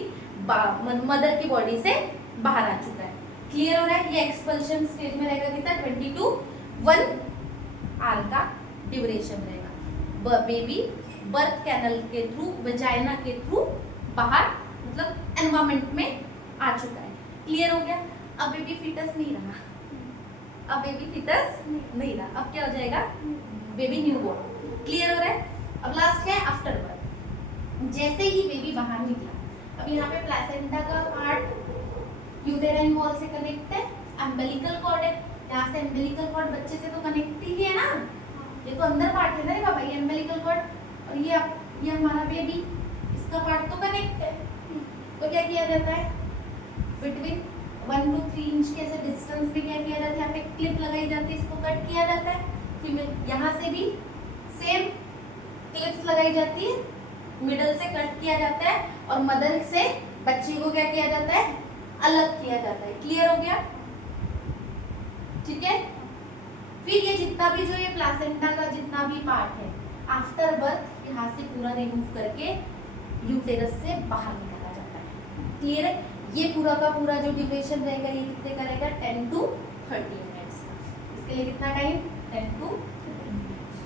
मदर की बॉडी से बाहर आ चुका है। क्लियर हो रहा है? ये एक्सपल्शन स्टेज में रहेगा कितना, 20 to 1 आवर का ड्यूरेशन रहेगा। बेबी बर्थ कैनल के थ्रू, वजाइना के थ्रू बाहर, मतलब एनवायरमेंट में आ चुका है। क्लियर हो गया? अब बेबी फिटस नहीं रहा, अब बेबी फिटस नहीं रहा, अब क्या हो जाएगा, बेबी न्यूबॉर्न। क्लियर हो रहा है? अब लास्ट क्या है, आफ्टर बर्थ। जैसे ही बेबी बाहर निकला, अब यहाँ पे प्लेसेंटा का पार्ट यूटेराइन वॉल से कनेक्ट है, अम्बिलिकल कॉर्ड है, यहाँ से अम्बिलिकल कॉर्ड बच्चे से तो कनेक्ट ही है ना, ये तो अंदर पार्ट है ना रे बाबा, ये अम्बिलिकल कॉर्ड। और ये हमारा बेबी, इसका पार्ट तो कनेक्ट है। तो क्या किया जाता है, बिटवीन 1 to 3 इंच के ऐसे डिस्टेंस में क्या किया जाता है, यहाँ पे क्लिप लगाई जाती है, इसको कट किया जाता है। फीमेल यहाँ से भी सेम क्लिप्स लगाई जाती है, मिडल से कट किया जाता है, और मदर से बच्चे को क्या किया जाता है, अलग किया जाता है। क्लियर हो गया? ठीक है। फिर ये जितना भी जो ये प्लासेंटा का जितना भी पार्ट है, आफ्टर बर्थ यहाँ से पूरा रिमूव करके यूटेरस से बाहर निकाला जाता है। क्लियर है? ये पूरा का पूरा जो ड्यूरेशन रहेगा, ये कितने का रहेगा, 10 to 30 मिनट्स। इसके लिए कितना टाइम, 10 to 30 मिनट्स।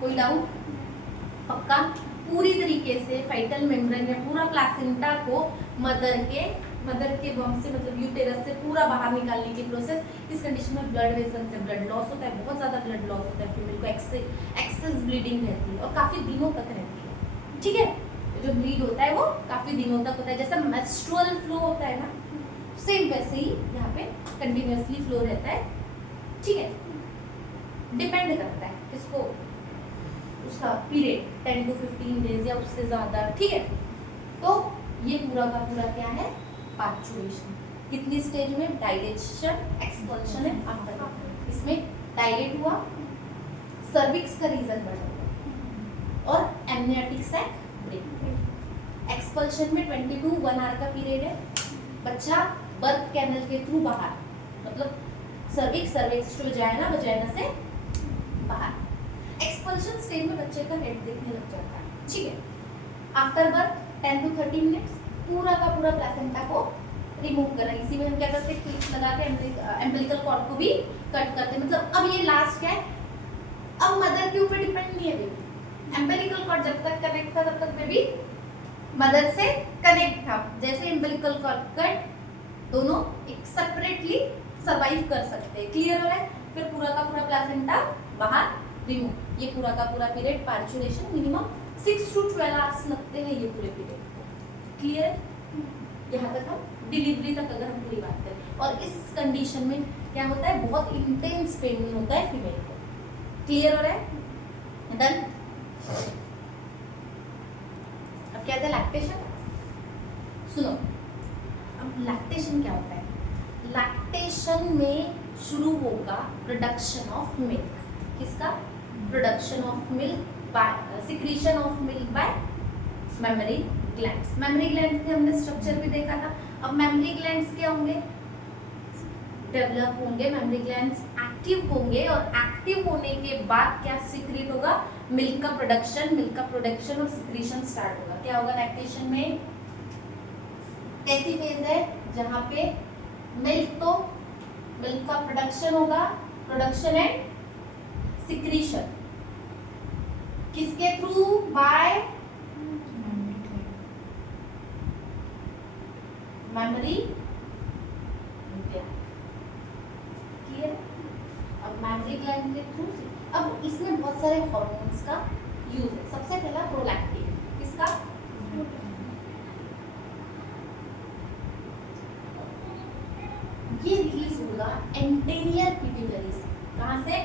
कोई डाउट? पक्का? पूरी तरीके से फाइटल मेम्ब्रेन में पूरा प्लासेंटा को मदर के वम्ब से, मतलब यूटेरस से पूरा बाहर निकालने की प्रोसेस। इस कंडीशन में ब्लड वेसल से ब्लड लॉस होता है, बहुत ज़्यादा ब्लड लॉस होता है, फीमेल को एक्सेस ब्लीडिंग रहती है और काफ़ी दिनों तक रहती है। ठीक है, जो ब्लीड होता है वो काफ़ी दिनों तक होता है, जैसा मेंस्ट्रुअल फ्लो होता है ना, सेम वैसे ही यहाँ पे कंटिन्यूसली फ्लो रहता है। ठीक है, डिपेंड करता है किसको, उसका पीरियड 10 to 15 डेज या उससे ज़्यादा। ठीक है, तो ये पूरा का पूरा क्या है, पार्चुरेशन। कितनी स्टेज में, डायलेशन, एक्सपल्शन है आफ्टर। इसमें डायलेट हुआ, सर्विक्स का रीजन बढ़ा और एमनियोटिक सैक ब्रेक। एक्सपल्शन में 20 to 1 आवर का पीरियड है, बच्चा बर्थ कैनल के थ्रू बाहर, मतलब सर्विक्स टू वजाइना, वजाइना से बाहर। एक्सपल्शन स्टेज में बच्चे का हेड देखने लग जाता है। ठीक है, आफ्टर बर्थ 10 to 30 मिनट्स पूरा का पूरा प्लेसेंटा को रिमूव करना। इसी में हम क्या करते हैं, क्लिप्स लगा के अम्बिलिकल कॉर्ड को भी कट करते हैं। मतलब अब ये लास्ट क्या है, अब मदर के ऊपर डिपेंड नहीं है बेबी। अम्बिलिकल कॉर्ड जब तक कनेक्ट था तब तक बेबी मदर से कनेक्ट था। जैसे अम्बिलिकल कॉर्ड कट, दोनों एक सेपरेटली सर्वाइव कर सकते हैं। क्लियर हो रहा है? फिर पूरा का पूरा प्लेसेंटा बाहर रिमूव। ये पूरा का पूरा period parturition minimum 6 to 12 hours लगते हैं ये पूरे पीरियड को। क्लियर? यहाँ तक हम डिलीवरी तक अगर हम पूरी बात करें, और इस कंडीशन में क्या होता है, बहुत इंटेंस पेन होता है फीमेल को। क्लियर हो रहा है? डन। अब क्या था, लैक्टेशन। सुनो, अब लैक्टेशन क्या होता है, लैक्टेशन में शुरू होगा प्रोडक्शन ऑफ मिल्क। किसका? Production of milk secretion of milk bye mammary glands. Mammary glands के हमने स्ट्रक्चर भी देखा था। अब मेमरी ग्लैंड्स क्या होंगे, डेवलप होंगे, मेमरी ग्लैंड्स एक्टिव होंगे और एक्टिव होने के बाद क्या सीक्रेट होगा, मिल्क का प्रोडक्शन और सिक्रीशन स्टार्ट होगा। क्या होगा लैक्टेशन में, कैसी फेज है जहां पे मिल्क का प्रोडक्शन होगा, प्रोडक्शन एंड सिक्रीशन किसके through, by memory gland. Clear? अब मेमरी ग्लैंड के थ्रू, अब इसमें बहुत सारे हार्मोन्स का यूज है। सबसे पहला प्रोलैक्टिन, किसका, ये रिलीज होगा एंटेरियर पिट्यूटरी से। कहां से,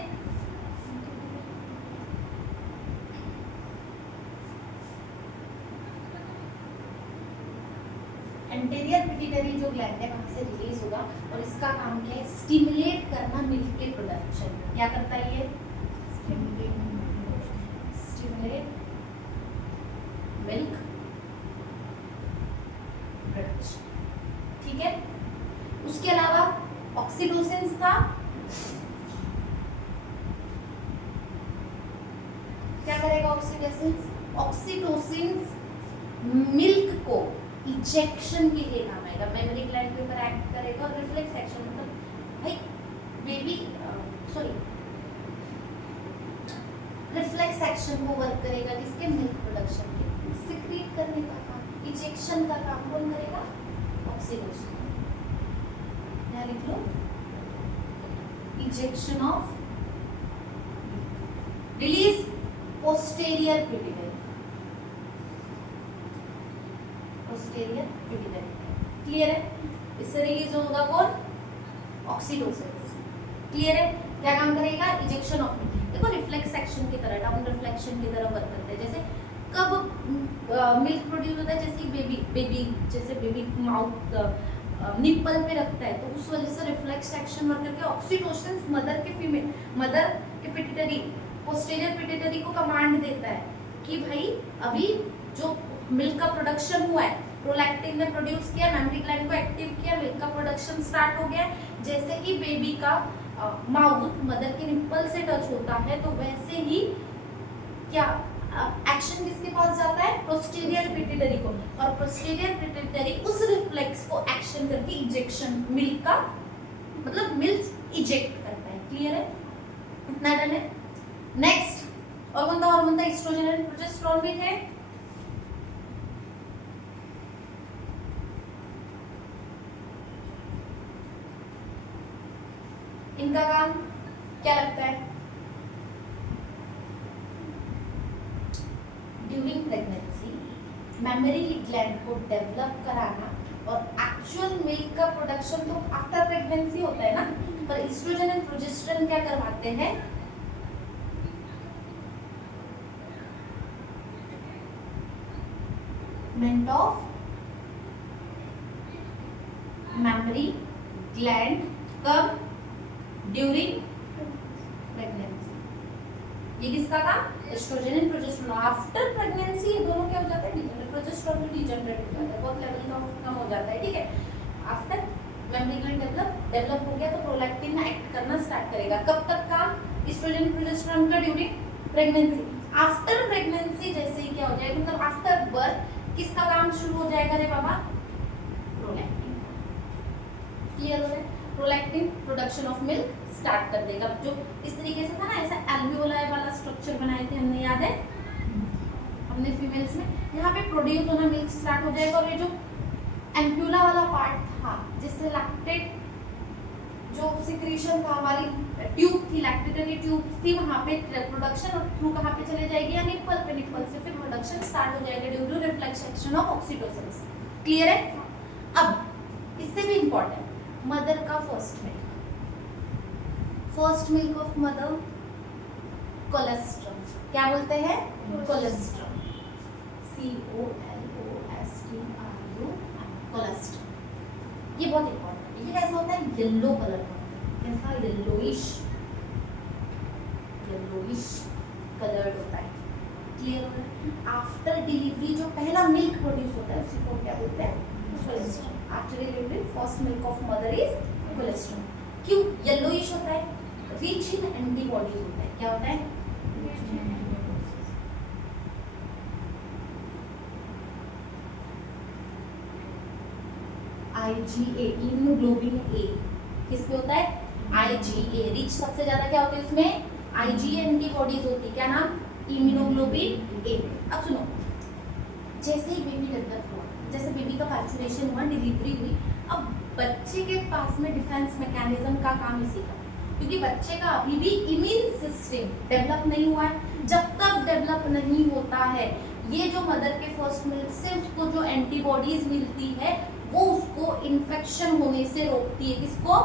एंटेरियर पिट्यूटरी जो ग्लैंड है वहां से रिलीज होगा और इसका काम क्या है, स्टिमुलेट करना मिल्क के प्रोडक्शन। क्या करता है ये, स्टिमुलेट मिल्क प्रोडक्शन। ठीक है, उसके अलावा ऑक्सीटोसिन था, क्या करेगा ऑक्सीटोसिन, मिल्क को इजेक्शन के लिए काम आएगा, मेमोरी ग्लैंड के ऊपर एक्ट करेगा और रिफ्लेक्स एक्शन, मतलब भाई बेबी रिफ्लेक्स एक्शन को वर्क करेगा किसके, मिल्क प्रोडक्शन के, सिक्रीट करने का काम, इजेक्शन का काम कौन करेगा, ऑक्सीटोसिन। यहाँ लिख लो, ejection of, release posterior pituitary, posterior pituitary. Clear है, इससे रिलीज होगा कौन, ऑक्सीटोसिन। क्लियर है, क्या काम करेगा, इजेक्शन ऑफ मिल्क। देखो रिफ्लेक्स एक्शन की तरह, डाउन रिफ्लेक्शन की तरह वर्क करते हैं। जैसे कब मिल्क प्रोड्यूस होता है, जैसे बेबी माउथ निप्पल पे रखता है तो उस वजह से रिफ्लेक्स एक्शन वर्क करके ऑक्सीटोसिन मदर के पिट्यूटरी, पोस्टीरियर पिट्यूटरी को कमांड देता है कि भाई अभी जो मिल्क का प्रोडक्शन हुआ है, प्रोलैक्टिन ने प्रोड्यूस किया, मेमोरी ग्लैंड को एक्टिव किया, मिल्क का प्रोडक्शन स्टार्ट हो गया। जैसे ही बेबी का माउथ मदर के निप्पल से टच होता है तो वैसे ही क्या एक्शन किसके पास जाता है, पोस्टीरियर पिट्यूटरी को, और पोस्टीरियर पिट्यूटरी उस रिफ्लेक्स को एक्शन करके इजेक्शन, मिल्क का मतलब मिल्क इजेक्ट करता है। क्लियर है, इतना डन है। नेक्स्ट और कौन सा हार्मोन था, एस्ट्रोजन एंड प्रोजेस्टेरोन भी थे। इनका काम क्या लगता है, ड्यूरिंग प्रेगनेंसी मेमोरी ग्लैंड को डेवलप कराना, और एक्चुअल मिल्क का प्रोडक्शन तो आफ्टर प्रेगनेंसी होता है ना, पर एस्ट्रोजन एंड प्रोजेस्टेरोन क्या करवाते हैं, डेवलपमेंट ऑफ मेमोरी ग्लैंड कब, ड्यूरिंग प्रेगनेंसी। ये किसका काम, oestrogen and progesterone. After pregnancy ये दोनों क्या हो जाता है, डीजनरेट, प्रोजेस्टेरोन भी डीजनरेट हो जाता है, बहुत लेवल का कम हो जाता है। ठीक है, आफ्टर मेमोरी ग्लैंड डेवलप हो गया तो प्रोलैक्टिन एक्ट करना स्टार्ट करेगा। कब तक काम, एस्ट्रोजन प्रोजेस्टेरोन का ड्यूरिंग प्रेगनेंसी। आफ्टर प्रेगनेंसी जैसे ही क्या हो जाएगा, मतलब आफ्टर बर्थ किसका काम शुरू हो जाएगा रे बाबा, प्रोलैक्टिन। क्लियर हो रहा है, prolactin production of milk start कर देगा। जो इस तरीके से था ना, ऐसा एल्वियोलाई वाला स्ट्रक्चर बनाए थे हमने, याद है हमने फीमेल्स में, यहाँ पे प्रोड्यूस होना मिल्क स्टार्ट हो जाएगा। और ये जो एम्प्यूला वाला पार्ट था जिससे लैक्टेट जो सिक्रीशन था, हमारी ट्यूब थी, लैक्टेटरी ट्यूब थी, वहाँ पे प्रोडक्शन और थ्रू कहाँ पे चले जाएगी, या निप्पल पे, निप्पल से फिर प्रोडक्शन स्टार्ट हो जाएगा due to reflex action of oxytocin. Clear है। अब इससे भी इंपॉर्टेंट, मदर का first milk of mother, colostrum. क्या बोलते हैं, कोलेस्ट्रम, COLOSTRUM, कोलेस्ट्रम। ये बहुत इंपॉर्टेंट है। ये कैसा होता है, येलो कलर का, कैसा, येलोइश कलर्ड होता है। क्लियर हो रहा है? आफ्टर डिलीवरी जो पहला मिल्क प्रोड्यूस होता है उसी को क्या बोलते हैं? Cholesterol. After delivery first milk of mother is cholesterol. क्यों येलोइश होता है? रिच इन एंटीबॉडीज होता है। क्या होता है? IgA, इम्यूनोग्लोबिन ए किसमें होता है? IgA। रिच सबसे ज्यादा क्या होता है इसमें? IgA एंटीबॉडीज होती है। क्या नाम? इम्यूनोग्लोबिन ए। अब सुनो, जैसे ही बेबी डेवलप हुआ, जैसे बेबी का पार्चुरेशन हुआ, डिलीवरी हुई, अब बच्चे के पास में डिफेंस मैकेनिज्म का काम इसी का, क्योंकि बच्चे का अभी भी इम्यून सिस्टम डेवलप नहीं हुआ है। जब तक डेवलप नहीं होता है, ये जो मदर के फर्स्ट मिल्क से उसको जो एंटीबॉडीज मिलती है वो उसको इन्फेक्शन होने से रोकती है। किसको?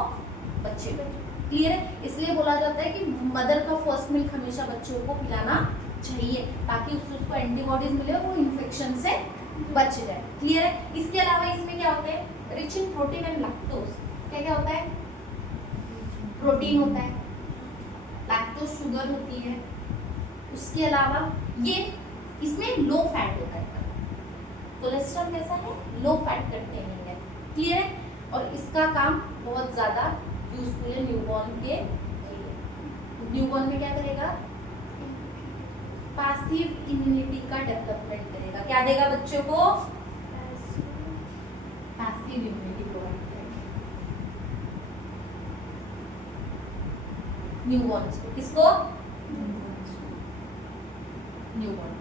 बच्चे को। क्लियर है? इसलिए बोला जाता है कि मदर का फर्स्ट मिल्क हमेशा बच्चों को पिलाना चाहिए ताकि उसको एंटीबॉडीज मिले, वो इन्फेक्शन से बच जाए। क्लियर है? इसके अलावा इसमें क्या होता है? Rich in protein and lactose. क्या क्या होता है? प्रोटीन होता है, लैक्टोज शुगर होती है, उसके अलावा ये इसमें लो फैट होता है। कोलेस्ट्रॉल कैसा है? लो फैट कंटेनिंग है। क्लियर है? और इसका काम बहुत ज्यादा यूजफुल है न्यूबॉर्न के लिए। न्यूबॉर्न में क्या करेगा? पैसिव इम्यूनिटी का डेवलपमेंट करेगा। क्या देगा बच्चों को? पैसिव इम्यूनिटी प्रोवाइड करेगा न्यूबॉर्न्स को। किसको? न्यूबॉर्न।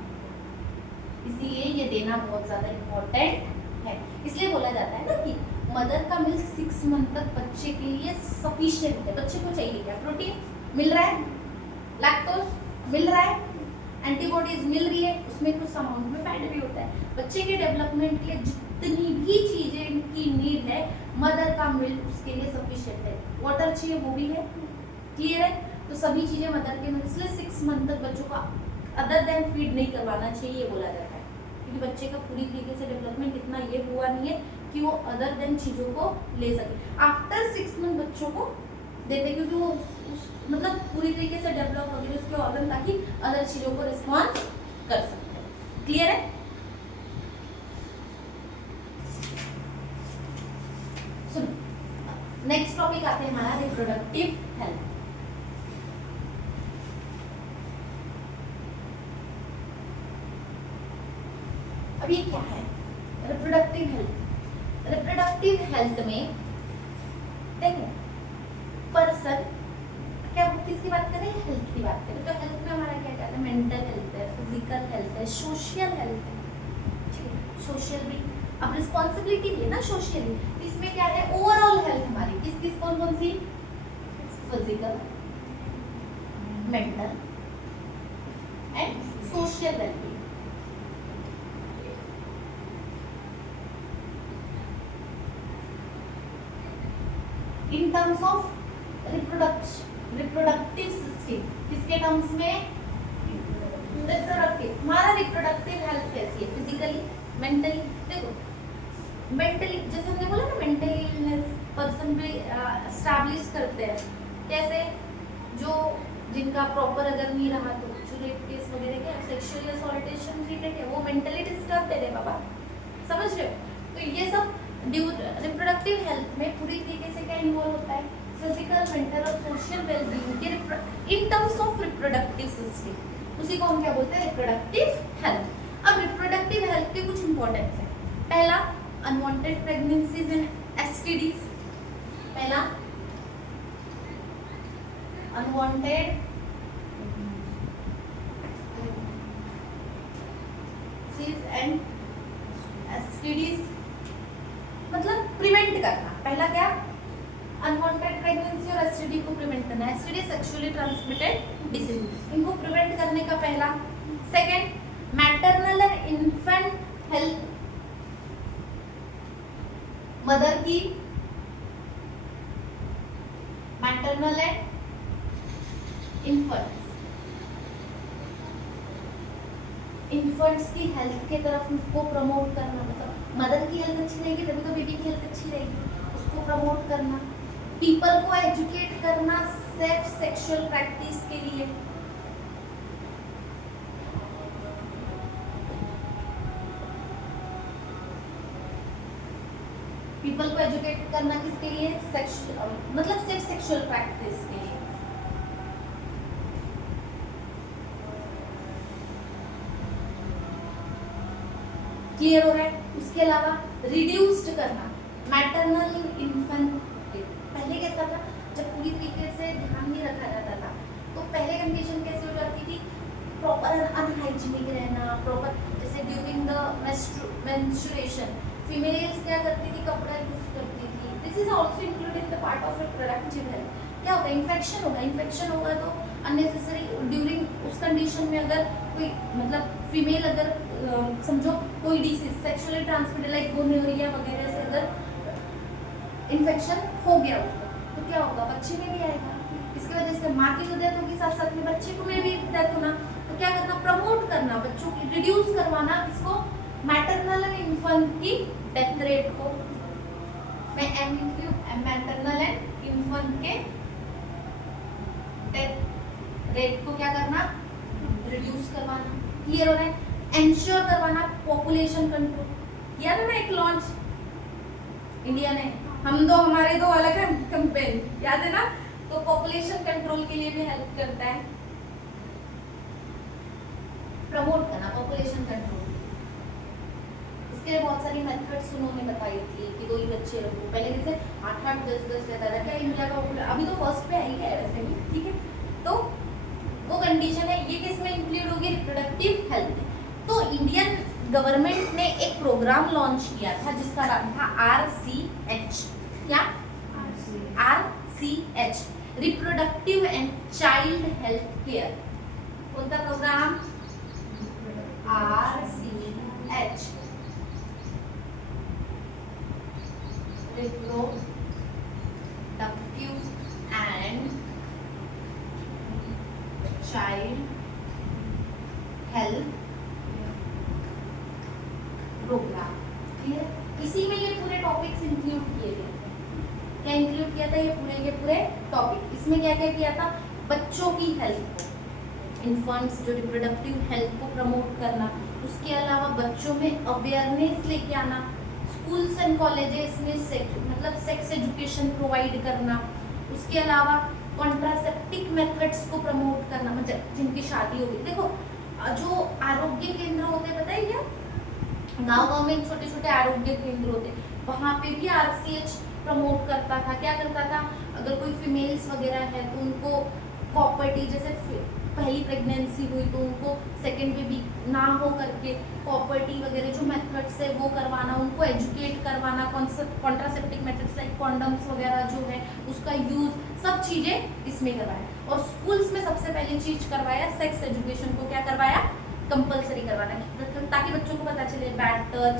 इसलिए ये देना बहुत ज्यादा इम्पोर्टेंट है। इसलिए बोला जाता है ना कि मदर का मिल्क 6 मंथ तक बच्चे के लिए सफिशिएंट है। बच्चे को चाहिए क्या? प्रोटीन मिल रहा है, लैक्टोज मिल रहा है, एंटीबॉडीज मिल रही है, उसमें कुछ अमाउंट में फैट भी होता है। बच्चे के डेवलपमेंट के लिए जितनी भी चीजें की नीड है, मदर का मिल्क उसके लिए सफिशिएंट है। वाटर चाहिए, वो भी है। क्लियर है? तो सभी चीजें मदर के मिल्क, इसलिए 6 मंथ तक बच्चों का अदर देन फीड नहीं करवाना चाहिए बोला जाता है, क्योंकि बच्चे का पूरी तरीके से डेवलपमेंट इतना ये हुआ नहीं है कि वो अदर देन चीज़ों को ले सके। आफ्टर 6 मंथ बच्चों को देते, क्योंकि वो मतलब पूरी तरीके से डेवलप हो गए उसके ऑर्गन, ताकि अदर चीज़ों को रिस्पॉन्स कर सकते हैं। क्लियर है? सुनो, नेक्स्ट टॉपिक आते हैं हमारा रिप्रोडक्टिव हेल्थ। अब ये क्या है? Reproductive health. रिप्रोडक्टिव हेल्थ में देखो, पर्सन क्या, किसकी बात करें? हेल्थ की बात करें। तो हेल्थ में हमारा क्या कहते हैं? मेंटल हेल्थ है, फिजिकल हेल्थ है, सोशल हेल्थ है। ठीक है, सोशल भी, अब रिस्पॉन्सिबिलिटी भी है ना सोशली। इसमें क्या है? ओवरऑल हेल्थ हमारी किस किस कौन कौन सी? Physical, mental and social wellbeing. In terms of reproductive system, किसके टर्म्स में? रिप्रोडक्टिव। हमारा रिप्रोडक्टिव हेल्थ कैसी है? Physically, mentally. देखो मेंटली, जैसे हमने बोला ना, मेंटली इलनेस पर्सन भी एस्टैब्लिश करते हैं। कैसे? जो जिनका प्रॉपर अगर नहीं रहा तो जो रेप केस वगैरह के सेक्सुअली असॉल्टेशन ट्रीटेड है, वो मेंटली डिस्टर्ब है रे बाबा, समझ रहे हो? तो ये सब रिप्रोडक्टिव हेल्थ में पूरी तरीके से क्या इन्वॉल्व होता है? फिजिकल, मेंटल और सोशल वेलबींग के इन टर्म्स ऑफ रिप्रोडक्टिव सिस्टम, उसी को हम क्या बोलते हैं? Reproductive health. अब रिप्रोडक्टिव हेल्थ के कुछ इंपॉर्टेंस है। पहला, अनवांटेड प्रेगनेंसीज एंड एसटीडीज। पहला, अनवांटेड एंड एसटीडीज मतलब प्रिवेंट करना। पहला क्या? अनवांटेड प्रेगनेंसी और एसटीडी को प्रिवेंट करना। एसटीडी सेक्सुअली ट्रांसमिटेड डिसीज, इनको प्रिवेंट करने का पहला। Second, maternal and infant health, mother की मैटरनल एंड इन्फेंट्स की हेल्थ के तरफ को प्रमोट करना। मतलब मदर की हेल्थ अच्छी रहेगी तभी तो बेबी की हेल्थ अच्छी रहेगी, उसको प्रमोट करना। पीपल को एजुकेट करना सेफ सेक्सुअल प्रैक्टिस के लिए। पीपल को एजुकेट करना किसके लिए, मतलब सिर्फ सेक्सुअल प्रैक्टिस के लिए। क्लियर हो रहा है। उसके अलावा रिड्यूस्ड करना मैटरनल इन्फेंट। पहले कैसा था, जब पूरी तरीके से ध्यान नहीं रखा जाता था तो पहले कंडीशन कैसे हो जाती थी, प्रॉपर अनहाइजीनिक रहना, प्रॉपर जैसे ड्यूरिंग द मेंस्ट्रुएशन फीमेल्स क्या करती थी, कपड़ा यूज करती थी। This is also included the part of reproductive health. क्या होगा, इन्फेक्शन होगा तो अननेसेसरी ड्यूरिंग उस कंडीशन में अगर कोई मतलब फीमेल अगर समझो कोई disease sexually transmitted like gonorrhoea वगैरह से अगर इन्फेक्शन हो गया उसको, तो क्या होगा, बच्चे में भी आएगा। इसकी वजह से माँ की तो डेथ होगी, साथ साथ में बच्चे को में भी डेथ होना। तो क्या करना, प्रमोट करना, बच्चों की रिड्यूस करवाना इसको, मैटरनल एंड इन्फेंट की डेथ रेट को। मैटरनल एंड इन्फेंट के डेथ रेट को क्या करना, रिड्यूस करवाना। क्लियर हो रहा है। एंश्योर करवाना पॉपुलेशन कंट्रोल। किया ना एक लॉन्च इंडिया ने, हम दो हमारे दो अलग है कैंपेन, याद है ना। तो पॉपुलेशन कंट्रोल के लिए भी हेल्प करता है, प्रमोट करना पॉपुलेशन कंट्रोल। इसके लिए बहुत सारी मेथड्स उन्होंने बताई थी कि 2 ही बच्चे रखो। पहले जैसे 8-8 10-10 रहता था, क्या इंडिया का अभी तो फर्स्ट पे आई है वैसे भी, ठीक है। तो वो कंडीशन है, ये किसमें इंक्लूड होगी, रिप्रोडक्टिव हेल्थ। तो इंडियन गवर्नमेंट ने एक प्रोग्राम लॉन्च किया था जिसका नाम था RCH। क्या, RCH, reproductive and child health care. कौन सा programme, RCH, reproductive and child health programme. Clear. इसी में ये पूरे टॉपिक्स इंक्लूड किए गए थे। क्या इंक्लूड किया था, ये पूरे टॉपिक। इसमें क्या क्या किया था, बच्चों की हेल्थ को, इन्फेंट्स जो रिप्रोडक्टिव हेल्थ को प्रमोट करना। उसके अलावा बच्चों में अवेयरनेस लेके आना, स्कूल्स एंड कॉलेजेस में मतलब सेक्स एजुकेशन प्रोवाइड करना। उसके अलावा कॉन्ट्रासेप्टिक मेथड्स को प्रमोट करना, मतलब जिनकी शादी हो गई। देखो जो आरोग्य केंद्र होते हैं, पता है क्या, गाँव में छोटे छोटे आरोग्य केंद्र होते, वहाँ पे भी RCH प्रमोट करता था। क्या करता था, अगर कोई फीमेल्स वगैरह है तो उनको कॉपर्टी, जैसे पहली प्रेगनेंसी हुई तो उनको सेकेंड बेबी ना हो करके कॉपर्टी वगैरह जो मेथड्स है वो करवाना, उनको एजुकेट करवाना, कॉन्ट्रासेप्टिक मेथड्स लाइक कॉन्डम्स वगैरह जो है उसका यूज, सब चीज़ें इसमें करवाया। और स्कूल्स में सबसे पहली चीज करवाया, सेक्स एजुकेशन को क्या करवाया, कंपलसरी करवाना, ताकि बच्चों को पता चले बैड टच,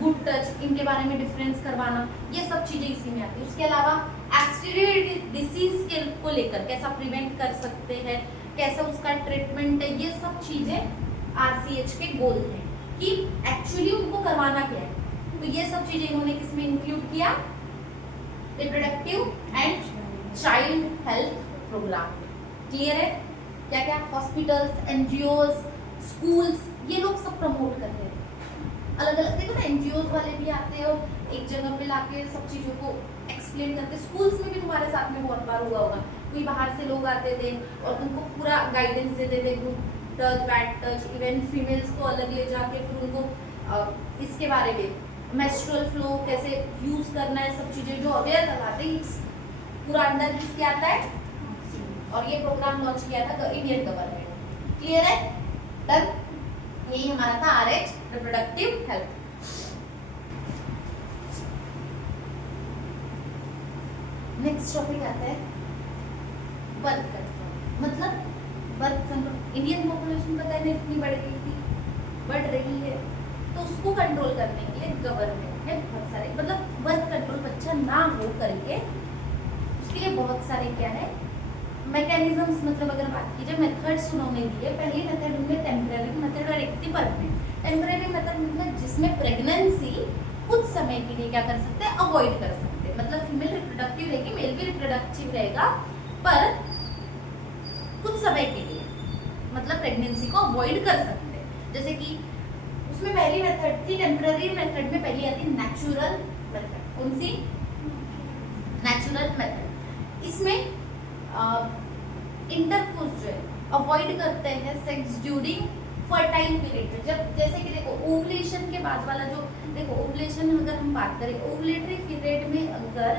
गुड टच, इनके बारे में डिफरेंस करवाना, ये सब चीजें इसी में आती है। उसके अलावा एस्टेरॉयड डिसीज के को लेकर कैसा प्रिवेंट कर सकते हैं, कैसा उसका ट्रीटमेंट है, ये सब चीजें RCH के गोल हैं कि एक्चुअली उनको करवाना क्या है। तो ये सब चीजें इन्होंने किसमें इंक्लूड किया, reproductive and child health programme. Clear है। क्या क्या, हॉस्पिटल्स, NGOs, स्कूल्स, ये लोग सब प्रमोट करते हैं। अलग अलग देखो ना, NGOs वाले भी आते हैं और एक जगह पे लाके सब चीज़ों को एक्सप्लेन करते हैं। स्कूल्स में भी तुम्हारे साथ में बहुत बार हुआ होगा, कोई बाहर से लोग आते थे और तुमको पूरा गाइडेंस देते थे, good touch, bad touch, even females को अलग ले जाके फिर उनको इसके बारे में, मेंस्ट्रुअल फ्लो कैसे यूज करना है, सब चीज़ें जो अवेयर करवाते हैं। पूरा अंडर किसके आता है, और ये प्रोग्राम लॉन्च किया था इंडियन गवर्नमेंट। क्लियर है, डन। यही हमारा था RH, reproductive health. Next topic आता है बर्थ कंट्रोल। मतलब बर्थ कंट्रोल, इंडियन पॉपुलेशन पता है इतनी बढ़ गई थी, बढ़ रही है, तो उसको कंट्रोल करने के लिए गवर्नमेंट ने बहुत सारे, मतलब बर्थ कंट्रोल बच्चा ना हो करके उसके लिए बहुत सारे क्या है मैकेनिज्म्स, मतलब अगर बात की जाए मेथड्स उन्होंने दिए। पहली मेथड उनमें टेम्परेरी मेथड और एक थी परमानेंट। टेम्परेरी मेथड मतलब जिसमें प्रेगनेंसी कुछ समय के लिए क्या कर सकते हैं, अवॉइड कर सकते हैं। मतलब फीमेल रिप्रोडक्टिव रहेगी, मेल भी रिप्रोडक्टिव रहेगा, पर कुछ समय के लिए मतलब प्रेगनेंसी को अवॉइड कर सकते हैं। जैसे कि उसमें पहली मेथड थी टेम्परेरी मेथड में, पहली आती नेचुरल मेथड। कौन सी? Natural method. इसमें इंटरकोर्स जो है अवॉइड करते हैं सेक्स ड्यूरिंग फर्टाइल पीरियड। जब जैसे कि देखो ओवुलेशन के बाद वाला जो, देखो ओवुलेशन अगर हम बात करें, ओवुलेटरी पीरियड में अगर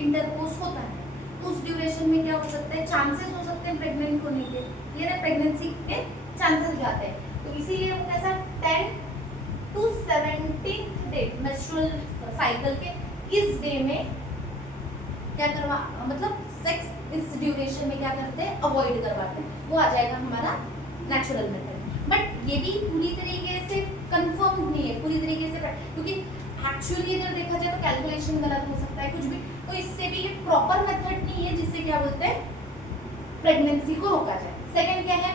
इंटरकोर्स होता है तो उस ड्यूरेशन में क्या हो सकता है, चांसेस हो सकते हैं प्रेग्नेंट होने के, क्लियर है, प्रेगनेंसी के चांसेस जाते हैं। तो इसीलिए वो कैसा 10 to 17th day menstrual cycle के इस डे में क्या करवा, मतलब सेक्स इस ड्यूरेशन में क्या करते हैं, अवॉइड करवाते हैं। वो आ जाएगा हमारा नेचुरल मेथड। बट ये भी पूरी तरीके से कंफर्म नहीं है, पूरी तरीके से, क्योंकि एक्चुअली अगर देखा जाए तो कैलकुलेशन गलत हो सकता है कुछ भी, तो इससे भी ये प्रॉपर मेथड नहीं है जिससे क्या बोलते हैं प्रेगनेंसी को रोका जाए। सेकंड क्या है,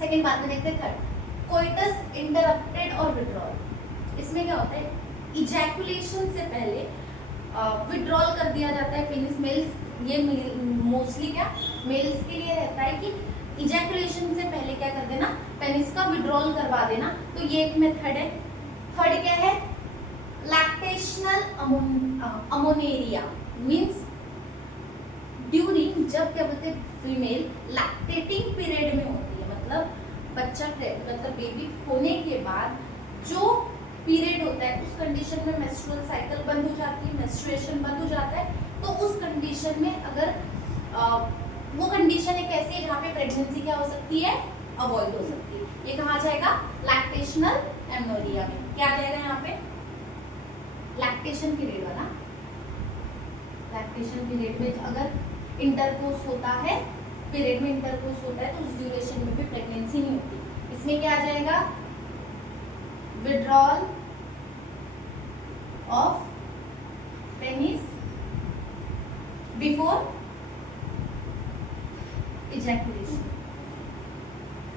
सेकंड बाद में देखते हैं थर्ड, कोइटस इंटरप्टेड और विड्रॉल। इसमें क्या होता है, इजैकुलेशन से पहले विड्रॉल कर दिया जाता है पेनिस। मेल्स, ये मोस्टली क्या मेल्स के लिए रहता है कि इजैकुलेशन से पहले क्या कर देना, पेनिस का विड्रॉल करवा देना। तो ये एक मेथड है। थर्ड क्या है, लैक्टेशनल अमोनेरिया, मींस ड्यूरिंग, जब क्या बोलते हैं फीमेल लैक्टेटिंग पीरियड में होती है, मतलब बच्चा मतलब बेबी होने के बाद जो पीरियड होता है उस कंडीशन में मेंस्ट्रुअल साइकिल बंद हो जाती है, मेंस्ट्रुएशन बंद हो जाता है। तो उस कंडीशन में अगर वो कंडीशन एक ऐसी है जहाँ पे प्रेगनेंसी क्या हो सकती है, अवॉइड हो सकती है। ये कहाँ जाएगा, लैक्टेशनल एमनोरिया में। क्या आ जाएगा यहाँ पे, लैक्टेशन पीरियड वाला। लैक्टेशन पीरियड में अगर इंटरकोर्स होता है, पीरियड में इंटरकोर्स होता है तो उस ड्यूरेशन में भी प्रेगनेंसी नहीं होती। इसमें क्या आ जाएगा, withdrawal of penis before ejaculation,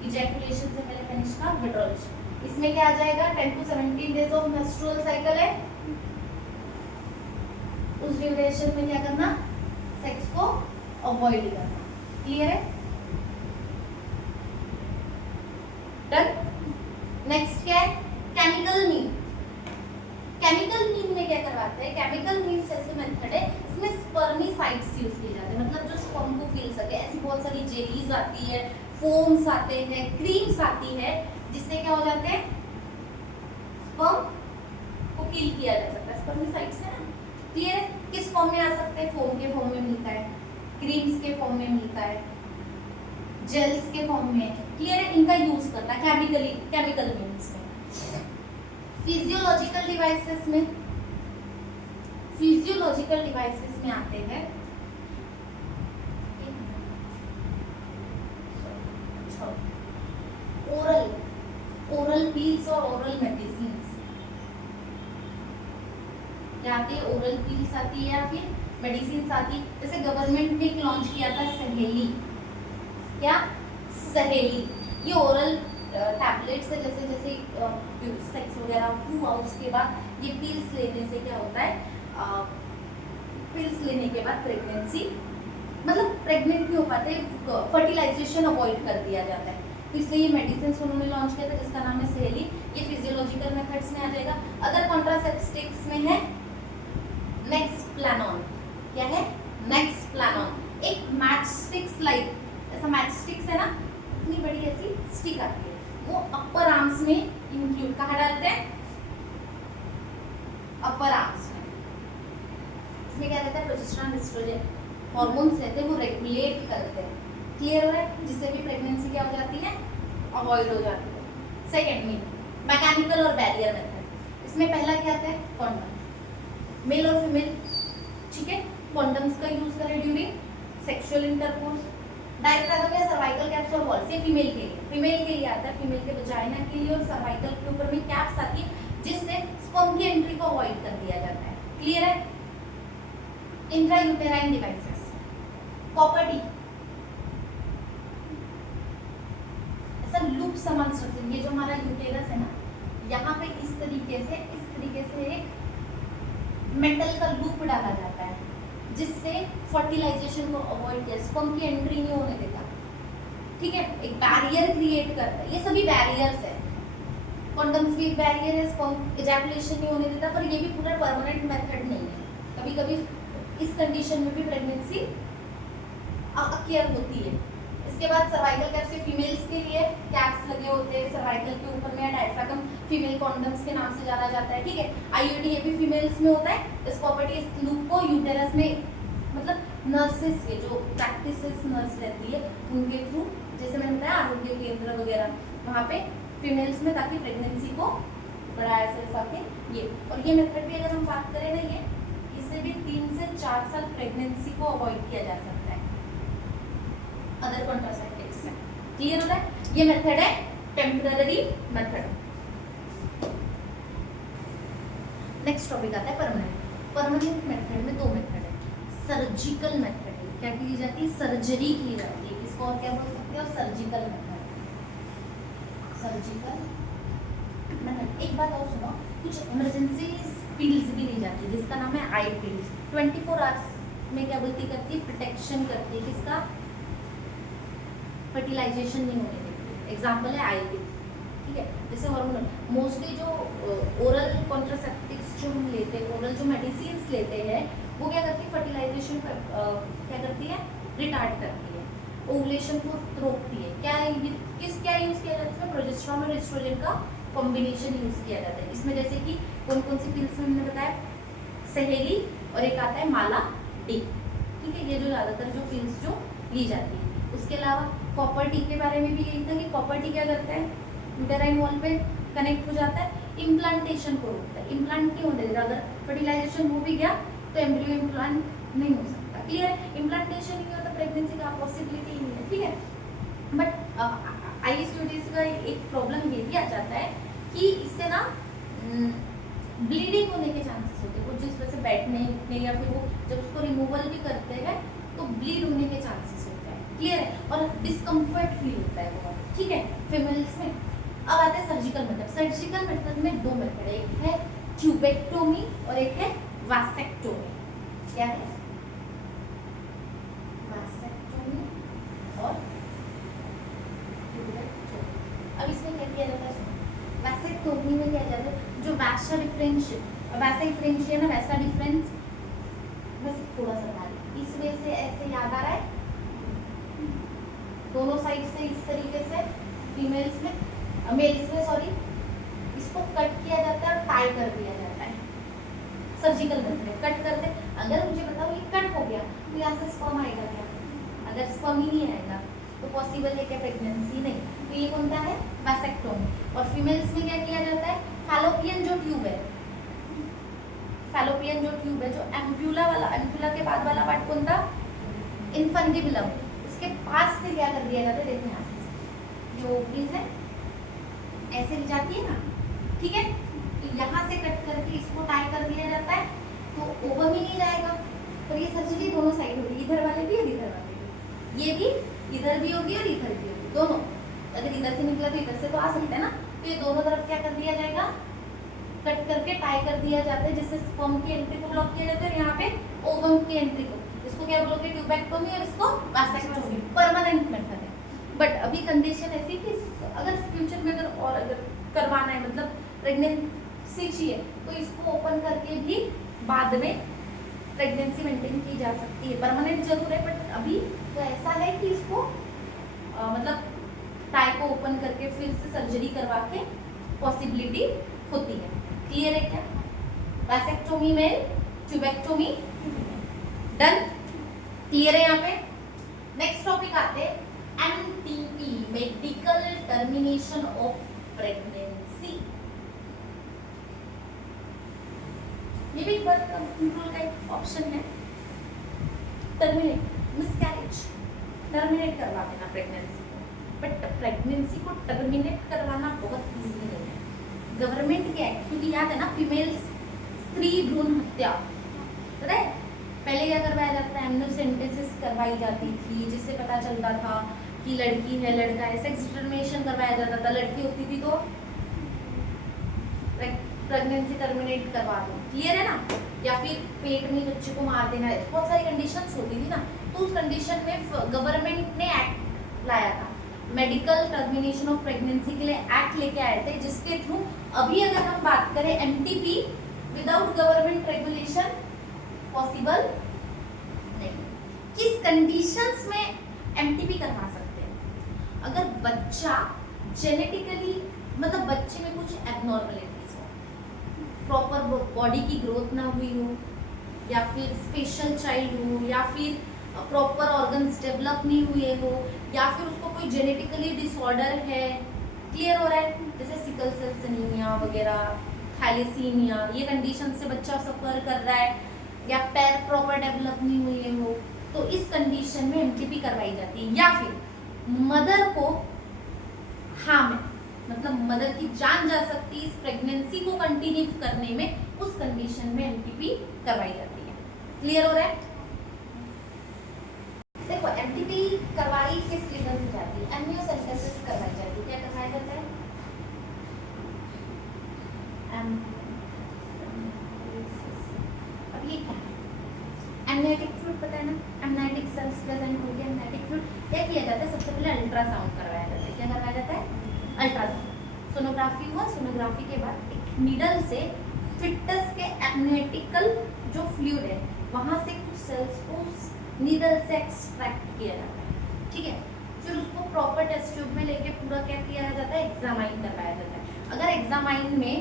ejaculation से पहले पेनिस का विड्रॉल। इसमें क्या आ जाएगा, 10 to 17 days of menstrual cycle है, उस ड्यूरेशन में क्या करना, सेक्स को अवॉइड करना। क्लियर है, डन। नेक्स्ट क्या है, केमिकल मीन। केमिकल मीन में क्या करवाते हैं, केमिकल मीन ऐसे मेथड है, इसमें स्पर्मिसाइड्स यूज किए जाते हैं, मतलब जो स्पर्म को किल सके। ऐसी बहुत सारी जेलीज आती है, फोम्स आते हैं, क्रीम्स आती है, जिससे क्या हो जाते हैं, स्पर्म को किल किया जा सकता है। स्पर्मिसाइड्स है ना, क्लियर है। किस फॉर्म में आ सकते हैं, फोम के फॉर्म में मिलता है, क्रीम्स के फॉर्म में मिलता है, जेल्स के फॉर्म में, क्लियर है। इनका यूज करना है केमिकल मीन्स में। फिजियोलॉजिकल डिवाइसेस में, फिजियोलॉजिकल डिवाइसेस में आते हैं ओरल पील्स और ओरल मेडिसिन्स। क्या आती है, ओरल पील्स आती है या फिर मेडिसिन्स आती है। जैसे गवर्नमेंट ने एक लॉन्च किया था सहेली, क्या सहेली, ये ओरल टैबलेट्स है। जैसे जैसे सेक्स वगैरह हुआ उसके बाद ये पिल्स लेने से क्या होता है, पिल्स लेने के बाद प्रेगनेंसी, मतलब प्रेग्नेंट नहीं हो पाते, फर्टिलाइजेशन अवॉइड कर दिया जाता है। तो इसलिए ये मेडिसिन उन्होंने लॉन्च किया था जिसका नाम है सहेली। ये फिजियोलॉजिकल मेथड्स में आ जाएगा। अदर कॉन्ट्रासेप्टिव्स में है नेक्सप्लानॉन। क्या है, नेक्सप्लानॉन, एक मैच स्टिक्स लाइक, ऐसा मैच स्टिक्स है ना, इतनी बड़ी ऐसी स्टिक आती है, वो अपर आर्म्स में इंक्लूड, कहाँ डालते हैं, अपर आर्म्स में। इसमें क्या रहता है, प्रोजेस्टेरॉन एस्ट्रोजन हार्मोन्स रहते हैं, वो रेगुलेट करते हैं। क्लियर हो रहा है, जिससे भी प्रेगनेंसी क्या हो जाती है, अवॉइड हो जाती है। सेकेंड में मैकेनिकल और बैरियर मेथड। इसमें पहला क्या आता है, कॉन्डम, मेल और फीमेल, ठीक है। कॉन्डम्स का यूज करें ड्यूरिंग सेक्सुअल इंटरकोर्स। डायफ्रागम या सर्वाइकल कैप्स और वॉल्स, ये फीमेल के लिए, फीमेल के लिए आता है, फीमेल के वजाइना के लिए, और सर्वाइकल के ऊपर में कैप्स आती है जिससे स्पर्म की एंट्री को अवॉइड कर दिया जाता है। क्लियर है। इंट्रायूटेराइन डिवाइसेस, कॉपर टी, ऐसा लूप समान स्ट्रक्चर, ये जो हमारा यूटेरस है ना, यहाँ पे इस तरीके से एक मेटल का लूप डाला जाता है जिससे फर्टिलाइजेशन को अवॉइड किया, स्पर्म की एंट्री नहीं होने देता, ठीक है, एक बैरियर क्रिएट करता है। ये सभी बैरियर्स है, कॉन्डम्स भी एक बैरियर है, स्पर्म इजैकुलेशन नहीं होने देता, पर ये भी पूरा परमानेंट मेथड नहीं है। कभी कभी इस कंडीशन में भी प्रेगनेंसी अक्यर होती है। इसके बाद सर्वाइकल कैप्स फीमेल्स के लिए कैप्स लगे होते हैं सर्वाइकल के ऊपर में, डायफ्रागम फीमेल कॉन्डम्स के नाम से जाना जाता है, ठीक है। आईयूडी ये भी फीमेल्स में होता है। इस प्रॉपर्टी इस लूप को यूटेरस में मतलब नर्सेस के जो प्रैक्टिसेस नर्स रहती है उनके थ्रू, जैसे मैंने बताया आरोग्य केंद्र वगैरह वहाँ पे फीमेल्स में, ताकि प्रेगनेंसी को बढ़ाया जा सके ये। और ये मेथड भी अगर हम बात करें ना, ये इससे भी 3 से 4 साल प्रेगनेंसी को अवॉइड किया जा सकता है अदर कॉन्ट्रासेप्टिव्स से। क्लियर हो रहा है? ये मेथड है टेम्पररी मेथड। नेक्स्ट टॉपिक आता है परमानेंट। परमानेंट मेथड में 2 मेथड है। सर्जिकल मेथड है, क्या की जाती है? सर्जरी की जाती है। इसको और क्या बोल सकते हैं? Surgical method. Surgical method. एक बात और सुनो, कुछ इमरजेंसी पिल्स भी ली जाती है जिसका नाम है आई पिल्स। 24 आवर्स में क्या बोलती करती है? प्रोटेक्शन करती है किसका? फर्टिलाइजेशन नहीं होने देती। एग्जाम्पल है आई पिल, ठीक है। जैसे हार्मोनल मोस्टली जो ओरल कॉन्ट्रासेप्टिव्स जो हम लेते हैं, ओरल जो मेडिसिन लेते हैं, वो क्या करती है? फर्टिलाइजेशन क्या करती है? रिटार्ड करती है, ओवुलेशन को रोकती है। क्या क्या यूज किया जाता है इसमें? प्रोजेस्टेरॉन और एस्ट्रोजन का कॉम्बिनेशन यूज किया जाता है इसमें। जैसे कि कौन कौन सी पिल्स में हमने बताया? सहेली और एक आता है माला डी, ठीक है। ये जो ज्यादातर जो पिल्स जो ली जाती है। उसके अलावा कॉपर टी के बारे में भी यही था कि कॉपर टी क्या करता है? यूटेराइन वॉल पे कनेक्ट हो जाता है, इम्प्लांटेशन को रोकता है। इम्प्लांट क्यों होता है? अगर फर्टिलाइजेशन हो भी गया तो एम्ब्रियो इम्प्लांट नहीं हो सकता। क्लियर है? इम्प्लांटेशन नहीं होता प्रेगनेंसी का पॉसिबिलिटी नहीं है, ठीक है। बट आईएसयूटीसी का एक प्रॉब्लम ये भी आ जाता है कि इससे ना ब्लीडिंग होने के चांसेस होते हैं। वो जिस वजह से बैठने उठने या फिर वो जब उसको रिमूवल भी करते हैं तो ब्लीड होने के चांसेस होते हैं। क्लियर है? और डिस्कम्फर्ट फील होता है बहुत, ठीक है, फीमेल्स में। अब आते हैं सर्जिकल मेथड। सर्जिकल मेथड में 2 मेथड है, एक है ट्यूबेक्टोमी और एक है वासेक्टोमी। क्या है? वासेक्टोमी और ट्यूबेक्टोमी। अब इसमें क्या किया जाता है? वासेक्टोमी में क्या जाता है? जो वैसा डिफरेंस, वैसा डिफरेंस है ना, वैसा डिफरेंस बस थोड़ा सा बता दें। इस वजह से ऐसे याद आ रहा है, दोनों साइड से इस तरीके से फीमेल्स में, मेल्स में सॉरी, इसको कट किया जाता है और टाई कर दिया जाता है। सर्जिकल मेथड है, कट कर दे। अगर मुझे बताओ ये कट हो गया तो यहाँ से स्पर्म आएगा क्या? अगर स्पर्म ही नहीं आएगा तो पॉसिबल है क्या प्रेगनेंसी? नहीं। तो ये कौन सा है? वैसेक्टोमी। और फीमेल्स में क्या किया जाता है? फैलोपियन जो ट्यूब है, फैलोपियन जो ट्यूब है, जो एम्प्यूला वाला, एम्प्यूला के बाद वाला पार्ट कौन था? इन्फंडिबुलम। उसके पास से क्या कर दिया जाता है? देखो यहाँ से जो ओवरीज है ऐसे ली जाती है ना, ठीक है। तो यहाँ से कट करके इसको टाई कर दिया जाता है तो ओवम ही नहीं जाएगा। और ये सर्जरी दोनों साइड होगी, इधर वाले भी और इधर वाले भी। ये भी इधर भी होगी और इधर भी होगी, दोनों। अगर इधर से निकला तो इधर से तो आ सकते हैं ना, तो ये दोनों तरफ क्या कर दिया जाएगा? कट करके टाई कर दिया जाता है, जिससे स्पर्म की एंट्री को ब्लॉक किया जाता है और यहाँ पे ओवम की एंट्री को। इसको क्या बोलोगे? ट्यूबेक्टोमी और इसको वासेक्टोमी। परमानेंट मेथड है। बट अभी कंडीशन ऐसी कि अगर फ्यूचर में अगर करवाना है, मतलब प्रेगनेंसी चाहिए, तो इसको ओपन करके भी बाद में प्रेगनेंसी मेंटेन की जा सकती है। परमानेंट जरूर है बट अभी तो ऐसा है कि इसको मतलब टाई को ओपन करके फिर से सर्जरी करवा के पॉसिबिलिटी होती है। क्लियर है क्या? वैसेक्टोमी में, ट्यूबेक्टोमी डन। क्लियर है यहाँ पे? नेक्स्ट टॉपिक आते हैं MTP, medical termination of pregnancy. ये भी बर्थ कंट्रोल का एक ऑप्शन है। टर्मिनेट, मिसकैरेज, टर्मिनेट करवा देना प्रेगनेंसी को। बट प्रेगनेंसी को टर्मिनेट करवाना बहुत इजी नहीं है। गवर्नमेंट के एक्ट, क्योंकि याद है ना फीमेल्स स्त्री भ्रूण हत्या, पता है पहले क्या करवाया जाता है? एमनियोसेंटेसिस करवाई जाती थी, जिससे पता चलता था कि लड़की है लड़का है। सेक्स डिटर्मिनेशन करवाया जाता था, लड़की होती थी तो प्रेगनेंसी टर्मिनेट करवा दो। क्लियर है ना? या फिर पेट में बच्चे को मार देना, बहुत सारी कंडीशंस होती थी ना। तो उस कंडीशन में गवर्नमेंट ने एक्ट लाया था, मेडिकल टर्मिनेशन ऑफ प्रेगनेंसी के लिए एक्ट लेके आए थे, जिसके थ्रू अभी अगर हम बात करें MTP without government regulation possible नहीं। किस कंडीशंस में एमटीपी करवा सकते हैं? अगर बच्चा जेनेटिकली मतलब बच्चे में कुछ एबनॉर्मलिटीज हो, प्रॉपर बॉडी की ग्रोथ ना हुई हो, या फिर स्पेशल चाइल्ड हो, या फिर प्रॉपर ऑर्गन्स डेवलप नहीं हुए हो, या फिर उसको कोई जेनेटिकली डिसऑर्डर है। क्लियर हो रहा है? जैसे सिकल सेल एनीमिया वगैरह, थैलेसीमिया, ये कंडीशन से बच्चा सफर कर रहा है, या पैर प्रॉपर डेवलप नहीं हुए हो, तो इस कंडीशन में एमटीपी करवाई जाती है। या फिर मदर को हार्म है, मतलब मदर की जान जा सकती है इस प्रेगनेंसी को कंटिन्यू करने में, उस कंडीशन में एमटीपी करवाई जाती है। क्लियर हो रहा है? देखो एमटीपी करवाई किस रीजन से जाती है? एमनियोसेंटेसिस करवाई जाती है। क्या करवाया जाता है? अब ये क्या है? एमनाइटिक फ्लूइड पता है ना? एमनाइटिक सेल्स प्रेजेंट हो गया एमनाइटिक फ्लूइड। क्या किया जाता है? सबसे पहले अल्ट्रासाउंड करवाया जाता है। क्या करवाया जाता है? अल्ट्रासाउंड। सोनोग्राफी हुआ, सोनोग्राफी के बाद एक नीडल से फिटस के एमनाइटिकल जो फ्लूइड है वहां से कुछ सेल्स को नीडल से एक्सट्रैक्ट किया जाता है। ठीक है, फिर उसको प्रॉपर टेस्ट ट्यूब में लेके पूरा क्या किया जाता है? एग्जामाइन करवाया जाता है। अगर एग्जामाइन में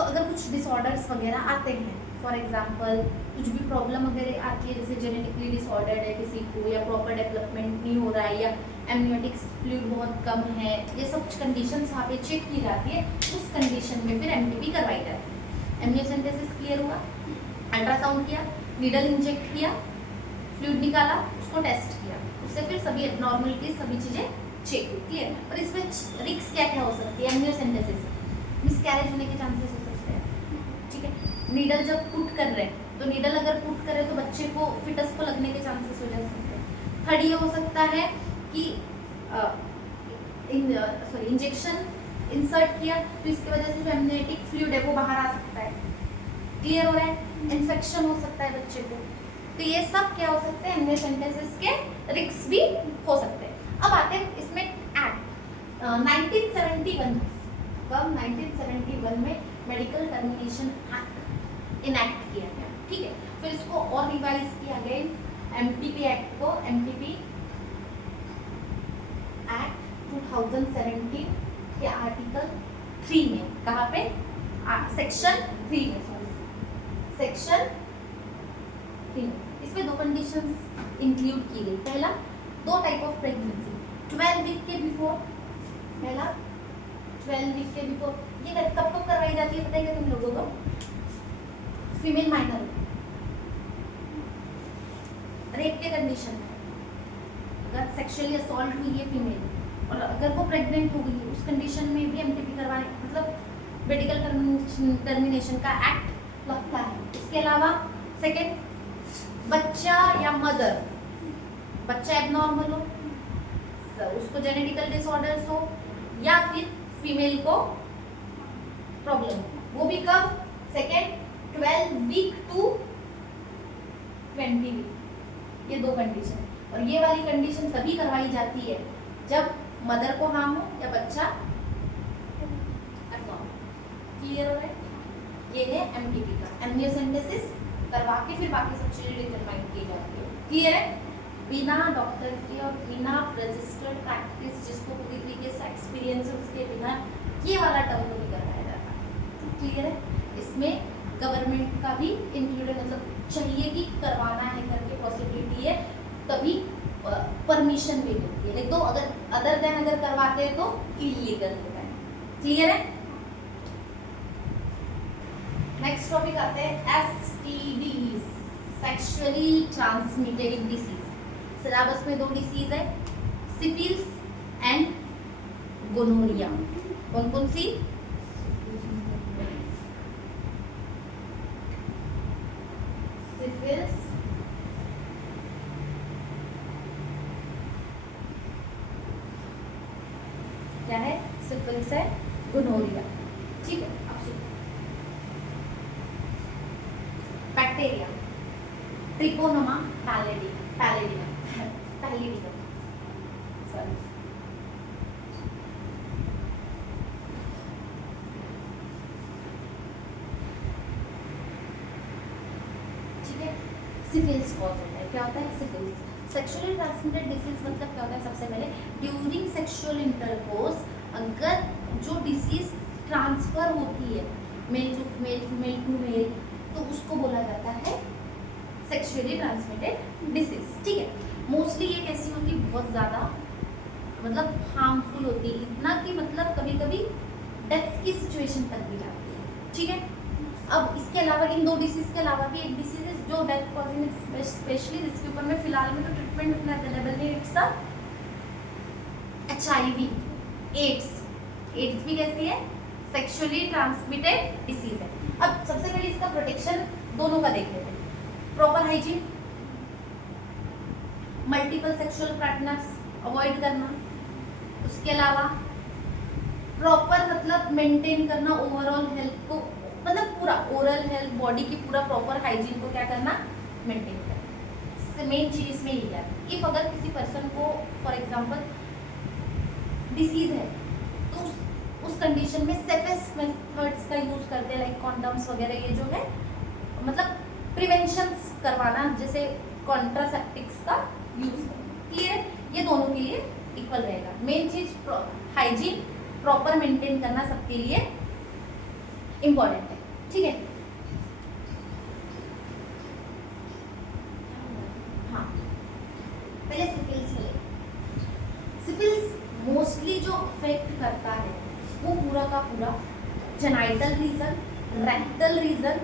अगर कुछ डिसऑर्डर्स वगैरह आते हैं, फॉर एग्जांपल कुछ भी प्रॉब्लम वगैरह आती है, जैसे जेनेटिकली डिसऑर्डर्ड है किसी को, या प्रॉपर डेवलपमेंट नहीं हो रहा है, या एमनियोटिक फ्लूइड बहुत कम है, ये सब कंडीशंस वहाँ पे चेक की जाती है। उस कंडीशन में फिर एमटीपी करवाई जाती है। एमनियोसेंटेसिस क्लियर हुआ, अल्ट्रासाउंड किया, नीडल इंजेक्ट किया, फ्लूइड निकाला, उसको टेस्ट किया, उससे फिर सभी एबनॉर्मलिटीज सभी चीजें चेक हुई। क्लियर? और इसमें रिस्क क्या क्या हो सकती है? एमनियोसेंटेसिस मिसकैरेज होने के चांसेस हो सकते हैं। ठीक है, नीडल जब पुट कर रहे हैं तो नीडल अगर पुट करे तो बच्चे को फिटस को लगने के चांसेस हो जा सकते हैं। थर्ड ये हो सकता है कि इंजेक्शन इंसर्ट किया तो इसकी वजह से जो एमनियोटिक फ्लूइड है वो बाहर आ सकता है। क्लियर हो रहा है? इन्फेक्शन हो सकता है बच्चे को। तो ये सब क्या हो सकते हैं? एमनियोसेंटेसिस के रिस्क भी हो सकते हैं। अब आते हैं इसमें एक्ट 1971। कब? 1971 में मेडिकल टर्मिनेशन एक्ट इनैक्ट किया गया। ठीक है, फिर इसको और रिवाइज किया गया एमटीपी एक्ट को, एमटीपी एक्ट 2017 के आर्टिकल 3 में। कहाँ पे? सेक्शन 3 में, सेक्शन 3। इसमें दो कंडीशंस इंक्लूड की गई। पहला, दो टाइप ऑफ प्रेगनेंसी, 12 वीक के बिफोर। पहला 12 वीक के बिफोर। ये कब कब करवाई जाती है पता है क्या तुम लोगों को? फीमेल माइनर रेप के कंडीशन में, अगर सेक्सुअली असॉल्ट हुई है फीमेल और अगर वो प्रेग्नेंट हो गई है, उस कंडीशन में भी एमटीपी करवाने मतलब मेडिकल टर्मिनेशन का एक्ट लगता है। इसके अलावा सेकेंड, बच्चा या मदर, बच्चा एबनॉर्मल हो, उसको जेनेटिकल डिसऑर्डर्स हो, या फिर फीमेल को प्रॉब्लम हो, वो भी कब? Second 12 week to 20 week. ये दो कंडीशन, और ये वाली कंडीशन तभी करवाई जाती है जब मदर को हार्म हो या बच्चा एबनॉर्मल। क्लियर हो रहा है? ये है एमटीपी का। एमनियोसेंटेसिस करवा के फिर बाकी सब चीजें डिटरमाइन की जाती है। क्लियर है? बिना डॉक्टर के और बिना रजिस्टर्ड प्रैक्टिस, जिसको पूरी तरीके से एक्सपीरियंस है, उसके बिना ये वाला टर्म नहीं करवाया जाता। क्लियर है? इसमें गवर्नमेंट का भी इंक्लूडेड, मतलब चाहिए कि करवाना है करके पॉसिबिलिटी है, तभी परमिशन भी मिलती है। लेकिन तो अगर अदर देन अगर करवाते हैं तो इलीगल होता है। क्लियर है? नेक्स्ट टॉपिक आते हैं STDs, sexually transmitted disease. Syllabus में दो डिसीज है, सिफिलिस एंड गोनोरिया। कौन कौन सी? सिफिलिस क्या है? सिफिलिस है, गोनोरिया। ठीक है, अब सुनो। Bacteria Treponema pallidum sorry, syphilis cause होता है। क्या होता है? सिफिलिस। सेक्सुअली ट्रांसमिटेड डिसीज मतलब क्या होता है? सबसे पहले ड्यूरिंग सेक्सुअल इंटरकोर्स अगर जो डिसीज ट्रांसफर होती है male to female, female to male, तो उसको बोला जाता है सेक्सुअली ट्रांसमिटेड डिसीज। ठीक है, मोस्टली ये कैसी होती है? बहुत ज़्यादा मतलब हार्मफुल होती है, इतना कि मतलब कभी कभी डेथ की सिचुएशन तक भी जाती है। ठीक है, अब इसके अलावा इन दो डिसीज के अलावा भी एक डिसीज है जो डेथ कॉजिंग, स्पेशली जिसके ऊपर में फिलहाल में तो ट्रीटमेंट उतना अवेलेबल नहीं, इट्स HIV, एड्स। एड्स भी कैसी है? सेक्सुअली ट्रांसमिटेड डिसीज है। अब सबसे पहले इसका प्रोटेक्शन दोनों का देख लेते हैं। Proper hygiene, multiple sexual partners avoid करना, उसके अलावा प्रॉपर मतलब मेंटेन करना ओवरऑल हेल्थ को, मतलब पूरा ओरल हेल्थ, बॉडी की पूरा प्रॉपर हाइजीन को क्या करना? मेंटेन करना। मेन चीज इसमें ये है। इफ अगर किसी पर्सन को फॉर एग्जांपल डिसीज है तो उस कंडीशन में सेफेस्ट मेथड्स का यूज करते हैं, लाइक कॉन्डम्स वगैरह, ये जो है मतलब प्रिवेंशन करवाना, जैसे कॉन्ट्रासेप्टिक्स का यूज करना। क्लियर? ये दोनों के लिए इक्वल रहेगा। मेन चीज हाइजीन प्रॉपर मेंटेन करना सबके लिए इम्पॉर्टेंट है। ठीक है, हाँ पहले सिफिलिस ले। सिफिलिस मोस्टली जो अफेक्ट करता है वो पूरा का पूरा जेनाइटल रीजन, रेक्टल रीजन,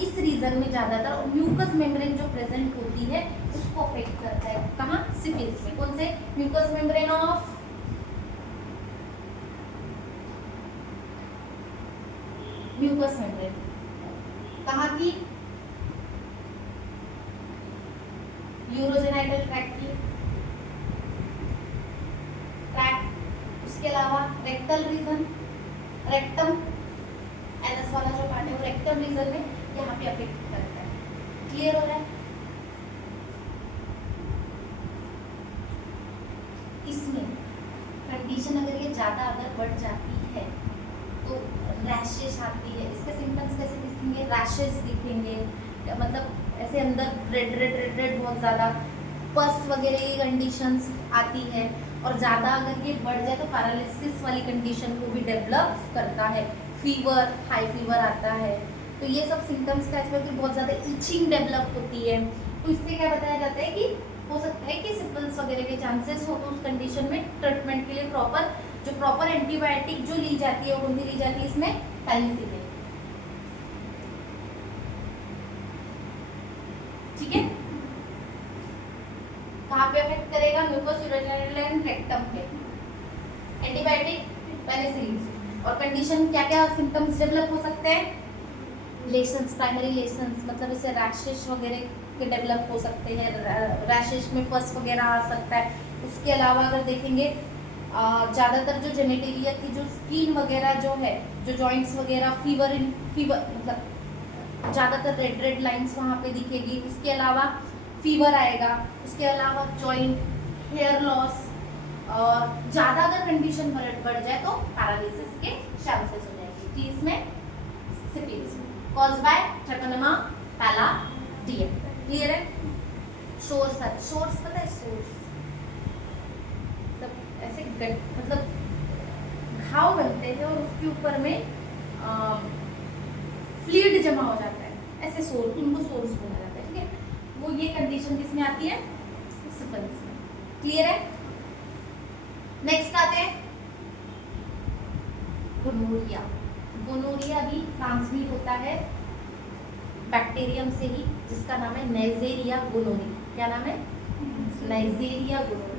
इस रीजन में ज्यादातर म्यूकस मेम्ब्रेन जो प्रेजेंट होती है उसको अफेक्ट करता है। कहाँ? सिफिलिस में। कौन से? Mucus membrane of mucus membrane. कहाँ की? यूरोजेनाइटल ट्रैक्ट की ट्रैक्ट। उसके अलावा रेक्टल रीजन, रेक्टम, एनएस वाला जो पार्ट है वो रेक्टम रीजन में यहाँ पे अफेक्ट करता है। क्लियर हो रहा है? इसमें कंडीशन अगर ये ज्यादा अगर बढ़ जाती है तो रैशेस आती है। इसके सिम्टम्स कैसे दिखेंगे? रैशेस दिखेंगे, मतलब ऐसे अंदर रेड रेड रेड रेड बहुत ज़्यादा, पस वगैरह की कंडीशंस आती है। और ज़्यादा अगर ये बढ़ जाए तो पैरालिसिस वाली कंडीशन को भी डेवलप करता है। फीवर, हाई फीवर आता है। तो ये सब सिम्टम्स का इसमें बहुत ज़्यादा इचिंग डेवलप होती है। तो इससे क्या बताया जाता है कि हो सकता है कि सिफिलिस वगैरह के चांसेस हो, तो उस कंडीशन में ट्रीटमेंट के लिए प्रॉपर एंटीबायोटिक जो ली जाती है वो कौन सी ली जाती है? इसमें पेनिसिलिन। ठीक है, कहाँ पे अफेक्ट करेगा? म्यूकोस यूरोजेनाइटल एंड रेक्टम पे। Antibiotic penicillin. और कंडीशन क्या क्या सिम्टम्स डेवलप हो सकते हैं? लेशंस, प्राइमरी लेशंस, मतलब इसे रैशेस वगैरह के डेवलप हो सकते हैं। रैशेस में पस वगैरह आ सकता है। उसके अलावा अगर देखेंगे ज़्यादातर जो जेनेटेरिया की जो स्किन वगैरह जो है, जो जॉइंट्स वगैरह, फीवर मतलब ज़्यादातर रेड रेड लाइंस वहाँ पे दिखेगी। उसके अलावा फीवर आएगा। उसके अलावा जॉइंट, हेयर लॉस, और ज़्यादा अगर कंडीशन बढ़ जाए तो पैरालिसिस के चांसेस हो जाएंगे। कि इसमें syphilis cause by Treponema pallidum. Clear है? सोर्स पता है? सोर्स मतलब ऐसे मतलब घाव बनते हैं और उसके ऊपर में फ्लूइड जमा हो जाता है, ऐसे सोर्स, उनको सोर्स बोला जाता है। ठीक है, वो ये कंडीशन किसमें आती है? सिफिलिस में। क्लियर है? नेक्स्ट आते हैं गोनोरिया। गोनोरिया भी ट्रांसमिट होता है बैक्टीरियम से ही, जिसका नाम है नाइजेरिया गोनोरी। क्या नाम है? नाइजेरिया गोनोरी।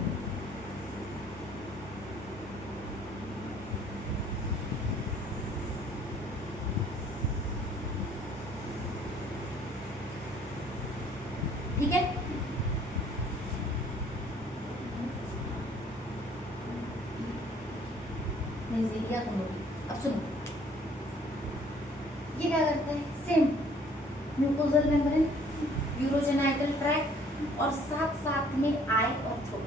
ठीक है, नाइजेरिया गोनोरी। अब सुनो, ये क्या करता है? Same mucosal membrane, urogenital tract और साथ साथ में आई और थ्रोट।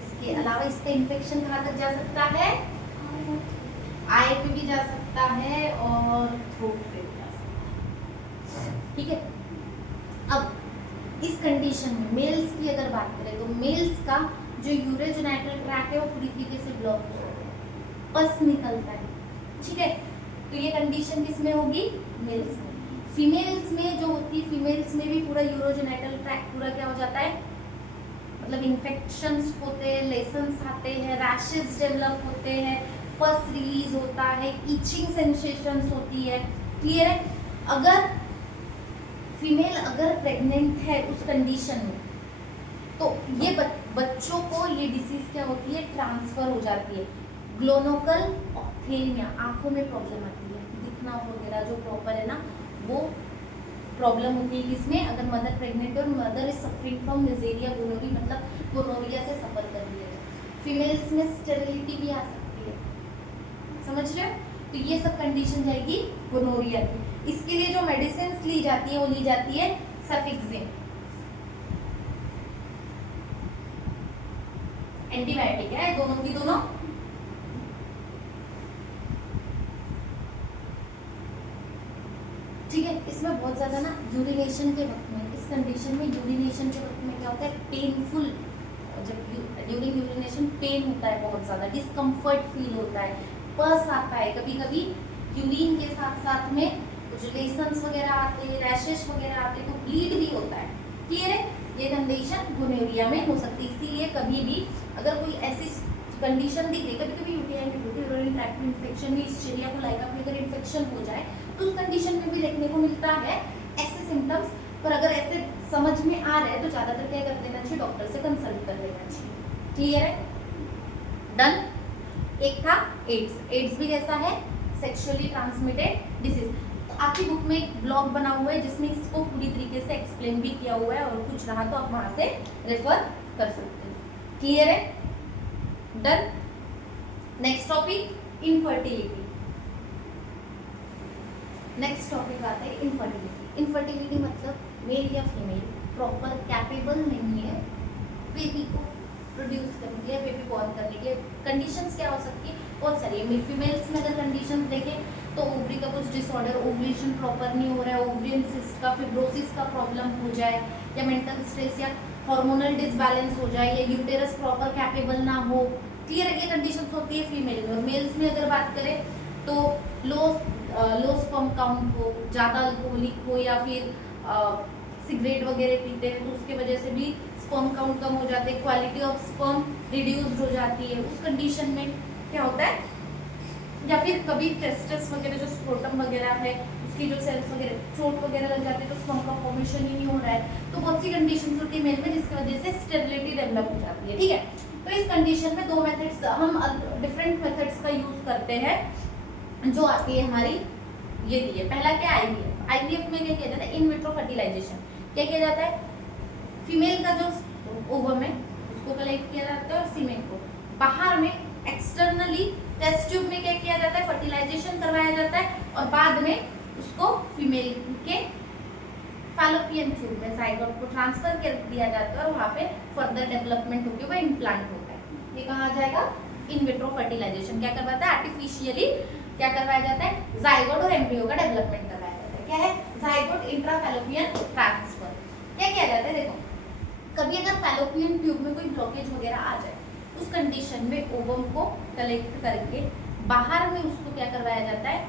इसके अलावा इसका इन्फेक्शन कहाँ तक जा सकता है? आई पे भी जा सकता है और थ्रोट पे भी जा सकता है। ठीक है, अब इस कंडीशन में मेल्स की अगर बात करें तो मेल्स का जो यूरोजेनिटल ट्रैक है वो पूरी तरीके से ब्लॉक हो जाता है, पस निकलता है, ठीक है। तो ये कंडीशन किसमें होगी? मेल्स में। फीमेल्स में जो होती है, फीमेल्स में भी पूरा यूरोजेनिटल ट्रैक पूरा क्या हो जाता है, मतलब इन्फेक्शंस होते हैं, लेशंस आते हैं, रैशेस डेवलप होते हैं, पस रिलीज होता है, इचिंग सेंसेशंस होती है, क्लियर है। अगर फीमेल अगर प्रेग्नेंट है उस कंडीशन में तो ये बच्चों को ये डिसीज क्या होती है, ट्रांसफर हो जाती है। ग्लोनोकल ऑप्थेल्मिया, आंखों में प्रॉब्लम आती है, दिखना वगैरह जो प्रॉपर है ना, वो प्रॉब्लम होती है किसमें, अगर मदर प्रेग्नेंट और मदर इज सफरिंग फ्रॉम निजेरिया गोनोरी, मतलब गोनोरिया से सफर कर रही है। फीमेल्स में स्टेरिलिटी भी आ सकती है, समझ रहे हो। तो ये सब कंडीशन जाएगी गोनोरिया की। इसके लिए जो मेडिसिन ली जाती है वो ली जाती है सफिक्सिन, एंटीबायोटिक है दोनों की दोनों। ठीक है, इसमें बहुत ज्यादा ना यूरिनेशन के वक्त में, इस कंडीशन में यूरिनेशन के वक्त में क्या होता है, पेनफुल, जब ड्यूरिंग यूरिनेशन पेन होता है, बहुत ज्यादा डिस्कम्फर्ट फील होता है, पस आता है, कभी कभी यूरिन के साथ साथ में कुछ लेशंस वगैरह आते हैं, रैशेस वगैरह आते हैं, तो ब्लीड भी होता है, क्लियर है। ये कंडीशन गोनोरिया में हो सकती है। इसीलिए कभी भी अगर कोई ऐसी कंडीशन दिख रही, कभी कभी यूटीआई में यूरिनरी ट्रैक्ट इन्फेक्शन में इस एरिया को लाइक में अगर इन्फेक्शन हो जाए तो उस कंडीशन में भी देखने को मिलता है ऐसे सिम्टम्स। पर अगर ऐसे समझ में आ रहा है तो ज्यादातर क्या कर लेना चाहिए, डॉक्टर से कंसल्ट कर लेना चाहिए, क्लियर है, डन। एक था एड्स। एड्स भी कैसा है, सेक्सुअली ट्रांसमिटेड डिसीज। तो आपकी बुक में एक ब्लॉग बना हुआ है जिसमें इसको पूरी तरीके से एक्सप्लेन भी किया हुआ है, और कुछ रहा तो आप वहां से रेफर कर सकते हैं, क्लियर है, done. Next topic, infertility. Next topic आता है इनफर्टिलिटी। इनफर्टिलिटी मतलब मेल या फीमेल प्रॉपर कैपेबल नहीं है बेबी को प्रोड्यूस करने के लिए, बेबी बॉर्न करने के लिए। कंडीशंस क्या हो सकती है, बहुत सारी है। फीमेल्स में अगर कंडीशंस देखें तो ओवरी का कुछ डिसऑर्डर, ओवुलेशन प्रॉपर नहीं हो रहा है, ओवरियन सिस्ट का, फिब्रोसिस का प्रॉब्लम हो जाए, या मेंटल स्ट्रेस या हार्मोनल डिसबैलेंस हो जाए, या यूटेरस प्रॉपर कैपेबल ना हो, क्लियर है। ये कंडीशंस होती है फीमेल में। और मेल्स में अगर बात करें तो लो स्पर्म काउंट हो, ज़्यादा अल्कोहलिक हो, या फिर सिगरेट वगैरह पीते हैं तो उसके वजह से भी स्पर्म काउंट कम हो जाते हैं, क्वालिटी ऑफ स्पर्म रिड्यूस्ड हो जाती है। उस कंडीशन में क्या होता है, या फिर कभी टेस्टिस वगैरह जो स्क्रोटम वगैरह है उसकी जो सेल्स वगैरह चोट वगैरह लग जाती है तो स्पर्म का फॉर्मेशन ही नहीं हो रहा है। तो बहुत सी कंडीशंस होती है मेल में जिसकी वजह से स्टेरिलिटी डेवलप हो जाती है, ठीक है। तो इस कंडीशन में दो मेथड्स, हम डिफरेंट मेथड्स का यूज करते हैं जो आती है हमारी, ये दी है। पहला क्या, आईवीएफ। आईवीएफ में क्या किया जाता है, इन विट्रो फर्टिलाइजेशन। क्या किया जाता है, फीमेल का जो ओवम है उसको कलेक्ट किया जाता है और सीमेन को बाहर में एक्सटर्नली टेस्ट ट्यूब में क्या किया जाता है, फर्टिलाइजेशन करवाया जाता है, और बाद में उसको फीमेल के फैलोपियन ट्यूब में जाइगोट को ट्रांसफर कर दिया जाता है और वहाँ पे फर्दर डेवलपमेंट होकर वह इम्प्लांट होता है। ये कहा जाएगा इन विट्रो फर्टिलाइजेशन। क्या करवाता है, आर्टिफिशियली क्या करवाया जाता है, जाइगोट और एम्ब्रियो का डेवलपमेंट करवाया जाता है। क्या है, जाइगोट इंट्राफैलोपियन ट्रांसफर। क्या किया जाता है, देखो कभी अगर फैलोपियन ट्यूब में कोई ब्लॉकेज वगैरह आ जाए उस कंडीशन में ओवम को कलेक्ट करके बाहर में उसको क्या करवाया जाता है,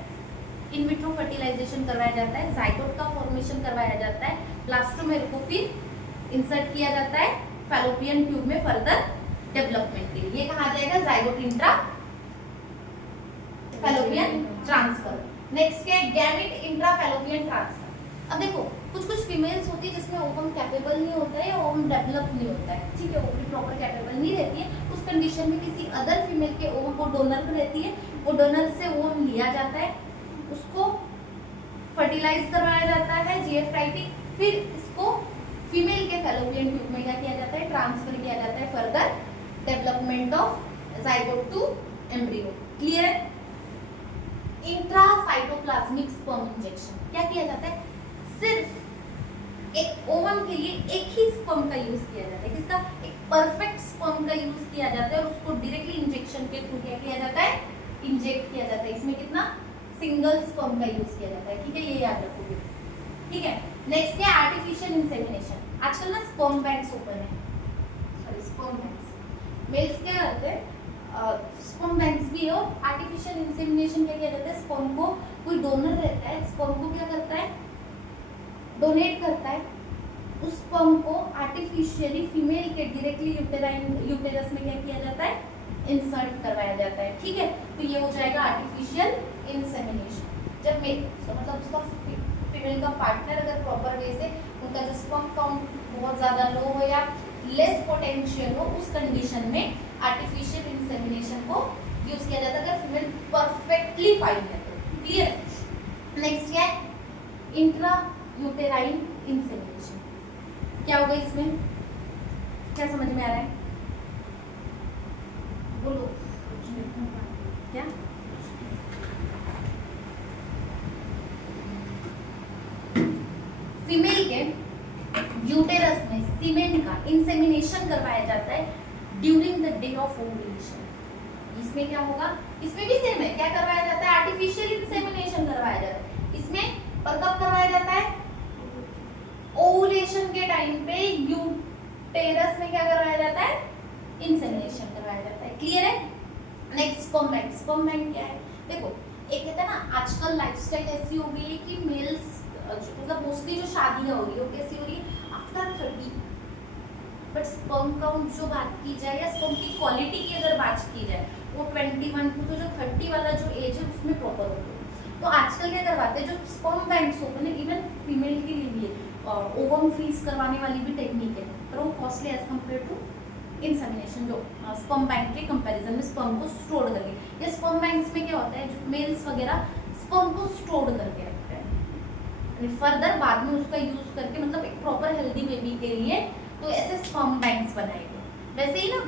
इन विट्रो फर्टिलाइजेशन करवाया जाता है, जाइगोट का फॉर्मेशन करवाया जाता है, ब्लास्टोमेर को फिर इंसर्ट किया जाता है फैलोपियन ट्यूब में फर्दर डेवलपमेंट के लिए। ये कहा जाएगा zygote intra fallopian transfer. Next क्या है, गैमेट इंट्रा फैलोपियन ट्रांसफर। अब देखो कुछ फीमेल्स होती है जिसमें ओवम कैपेबल नहीं होता है या ओवम डेवलप नहीं होता है, ठीक है, ओवरी प्रॉपर कैपेबल नहीं रहती है। उस कंडीशन में किसी अदर फीमेल के ओवम को डोनर रहती है, वो डोनर से ओवम लिया जाता है, उसको फर्टिलाइज करवाया जाता है जीएफआईटी, फिर इसको फीमेल के फैलोपियन ट्यूब में क्या किया जाता है, ट्रांसफर किया जाता है further development of zygote to embryo, clear. Intracytoplasmic sperm injection क्या किया जाता है, सिर्फ एक ओवम के लिए एक ही स्पर्म का यूज किया जाता है, किसका, एक परफेक्ट स्पर्म का यूज किया जाता है और उसको डायरेक्टली इंजेक्शन के थ्रू क्या किया जाता है, इंजेक्ट किया जाता है। इसमें कितना, सिंगल स्पर्म का यूज किया जाता है, ठीक है, ये याद रखोगे, ठीक है। नेक्स्ट है आर्टिफिशियल इंसेमिनेशन। आजकल ना स्पर्म बैंक्स ओपन है, सॉरी स्पर्म बैंक्स, मेल्स क्या करते हैं स्पर्म बैंक्स भी हो, आर्टिफिशियल इंसेमिनेशन क्या किया जाता है, स्पर्म को कोई डोनर रहता है, स्पर्म को क्या करता है डोनेट करता है, उस स्पर्म को आर्टिफिशियली फीमेल के डायरेक्टली यूटेरस में क्या किया जाता है इंसर्ट करवाया जाता है, ठीक है। तो ये हो जाएगा आर्टिफिशियल इंसेमिनेशन। जब मतलब उसका फीमेल का पार्टनर अगर प्रॉपर वे से उनका जो स्पर्म काउंट बहुत ज़्यादा लो हो या लेस पोटेंशियल हो, उस कंडीशन में आर्टिफिशियल इंसेमिनेशन को यूज किया जाता है अगर फीमेल परफेक्टली फाइन है तो। क्लियर। नेक्स्ट क्या है, इंट्रा यूटेराइन इंसेमिनेशन। क्या होगा इसमें, क्या समझ में आ रहा है, बोलो क्या। फीमेल के यूटेरस में सीमेंट का इंसेमिनेशन करवाया जाता है during the day of ovulation. इसमें क्या होगा, इसमें भी सेम है, क्या करवाया जाता है आर्टिफिशियल इंसेमिनेशन करवाया जाता है इसमें, पर कब करवाया जाता है ओवुलेशन के टाइम पे यूटेरस में क्या करवाया जाता है इंसेमिनेशन करवाया जाता है। क्लियर है। Next sperm bank. Sperm bank क्या है, देखो एक कहता है ना आजकल लाइफस्टाइल ऐसी हो गई है कि मेल्स मतलब मोस्टली जो शादियां हो रही है वो कैसी हो रही है आफ्टर 30, बट स्पर्म काउंट जो बात की जाए या स्पर्म की क्वालिटी की अगर बात की जाए वो 21 तो जो 30 वाला जो एज है उसमें प्रॉपर होती है। तो आजकल क्या करवाते हैं जो स्पर्म बैंक्स ओपन है, इवन फीमेल के लिए भी ओवम फ्रीज करवाने वाली भी टेक्निक है, पर वो costly as compare to insemination जो स्पर्म बैंक के कंपैरिजन में स्पर्म को स्टोर करके। ये स्पर्म बैंक्स में क्या होता है जो मेल्स वगैरह स्पर्म को स्टोर करके रखते हैं फर्दर बाद में उसका यूज करके, मतलब एक प्रॉपर हेल्दी बेबी के लिए, तो ऐसे स्पर्म बैंक्स बनाए गए। वैसे ही ना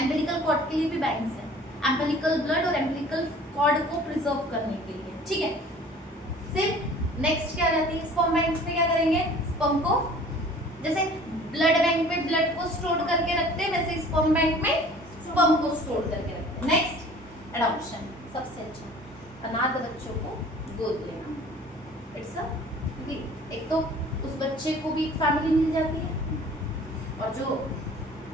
एम्पेलिकल कॉर्ड के लिए भी बैंक्स हैं, एम्पेलिकल ब्लड और एम्पेलिकल कॉर्ड को प्रिजर्व करने के लिए, ठीक है। सिर्फ नेक्स्ट क्या रहती है स्पर्म बैंक्स में, क्या करेंगे स्पर्म को जैसे ब्लड बैंक में ब्लड को स्टोर करके रखते हैं, वैसे स्पर्म बैंक में स्पर्म को स्टोर करके रखते हैं। नेक्स्ट एडॉप्शन, सबसे अच्छा अनाथ बच्चों को गोद लेना। इट्स अ, क्योंकि एक तो उस बच्चे को भी एक फैमिली मिल जाती है और जो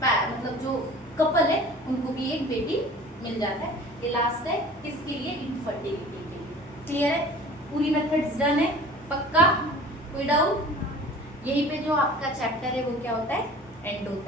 मतलब जो कपल है उनको भी एक बेबी मिल जाता है। ये लास्ट है किसके लिए, इनफर्टिलिटी के लिए। क्लियर है, पूरी मेथड्स डन है, पक्का, कोई डाउट। यहीं पे जो आपका चैप्टर है वो क्या होता है एंड होता है।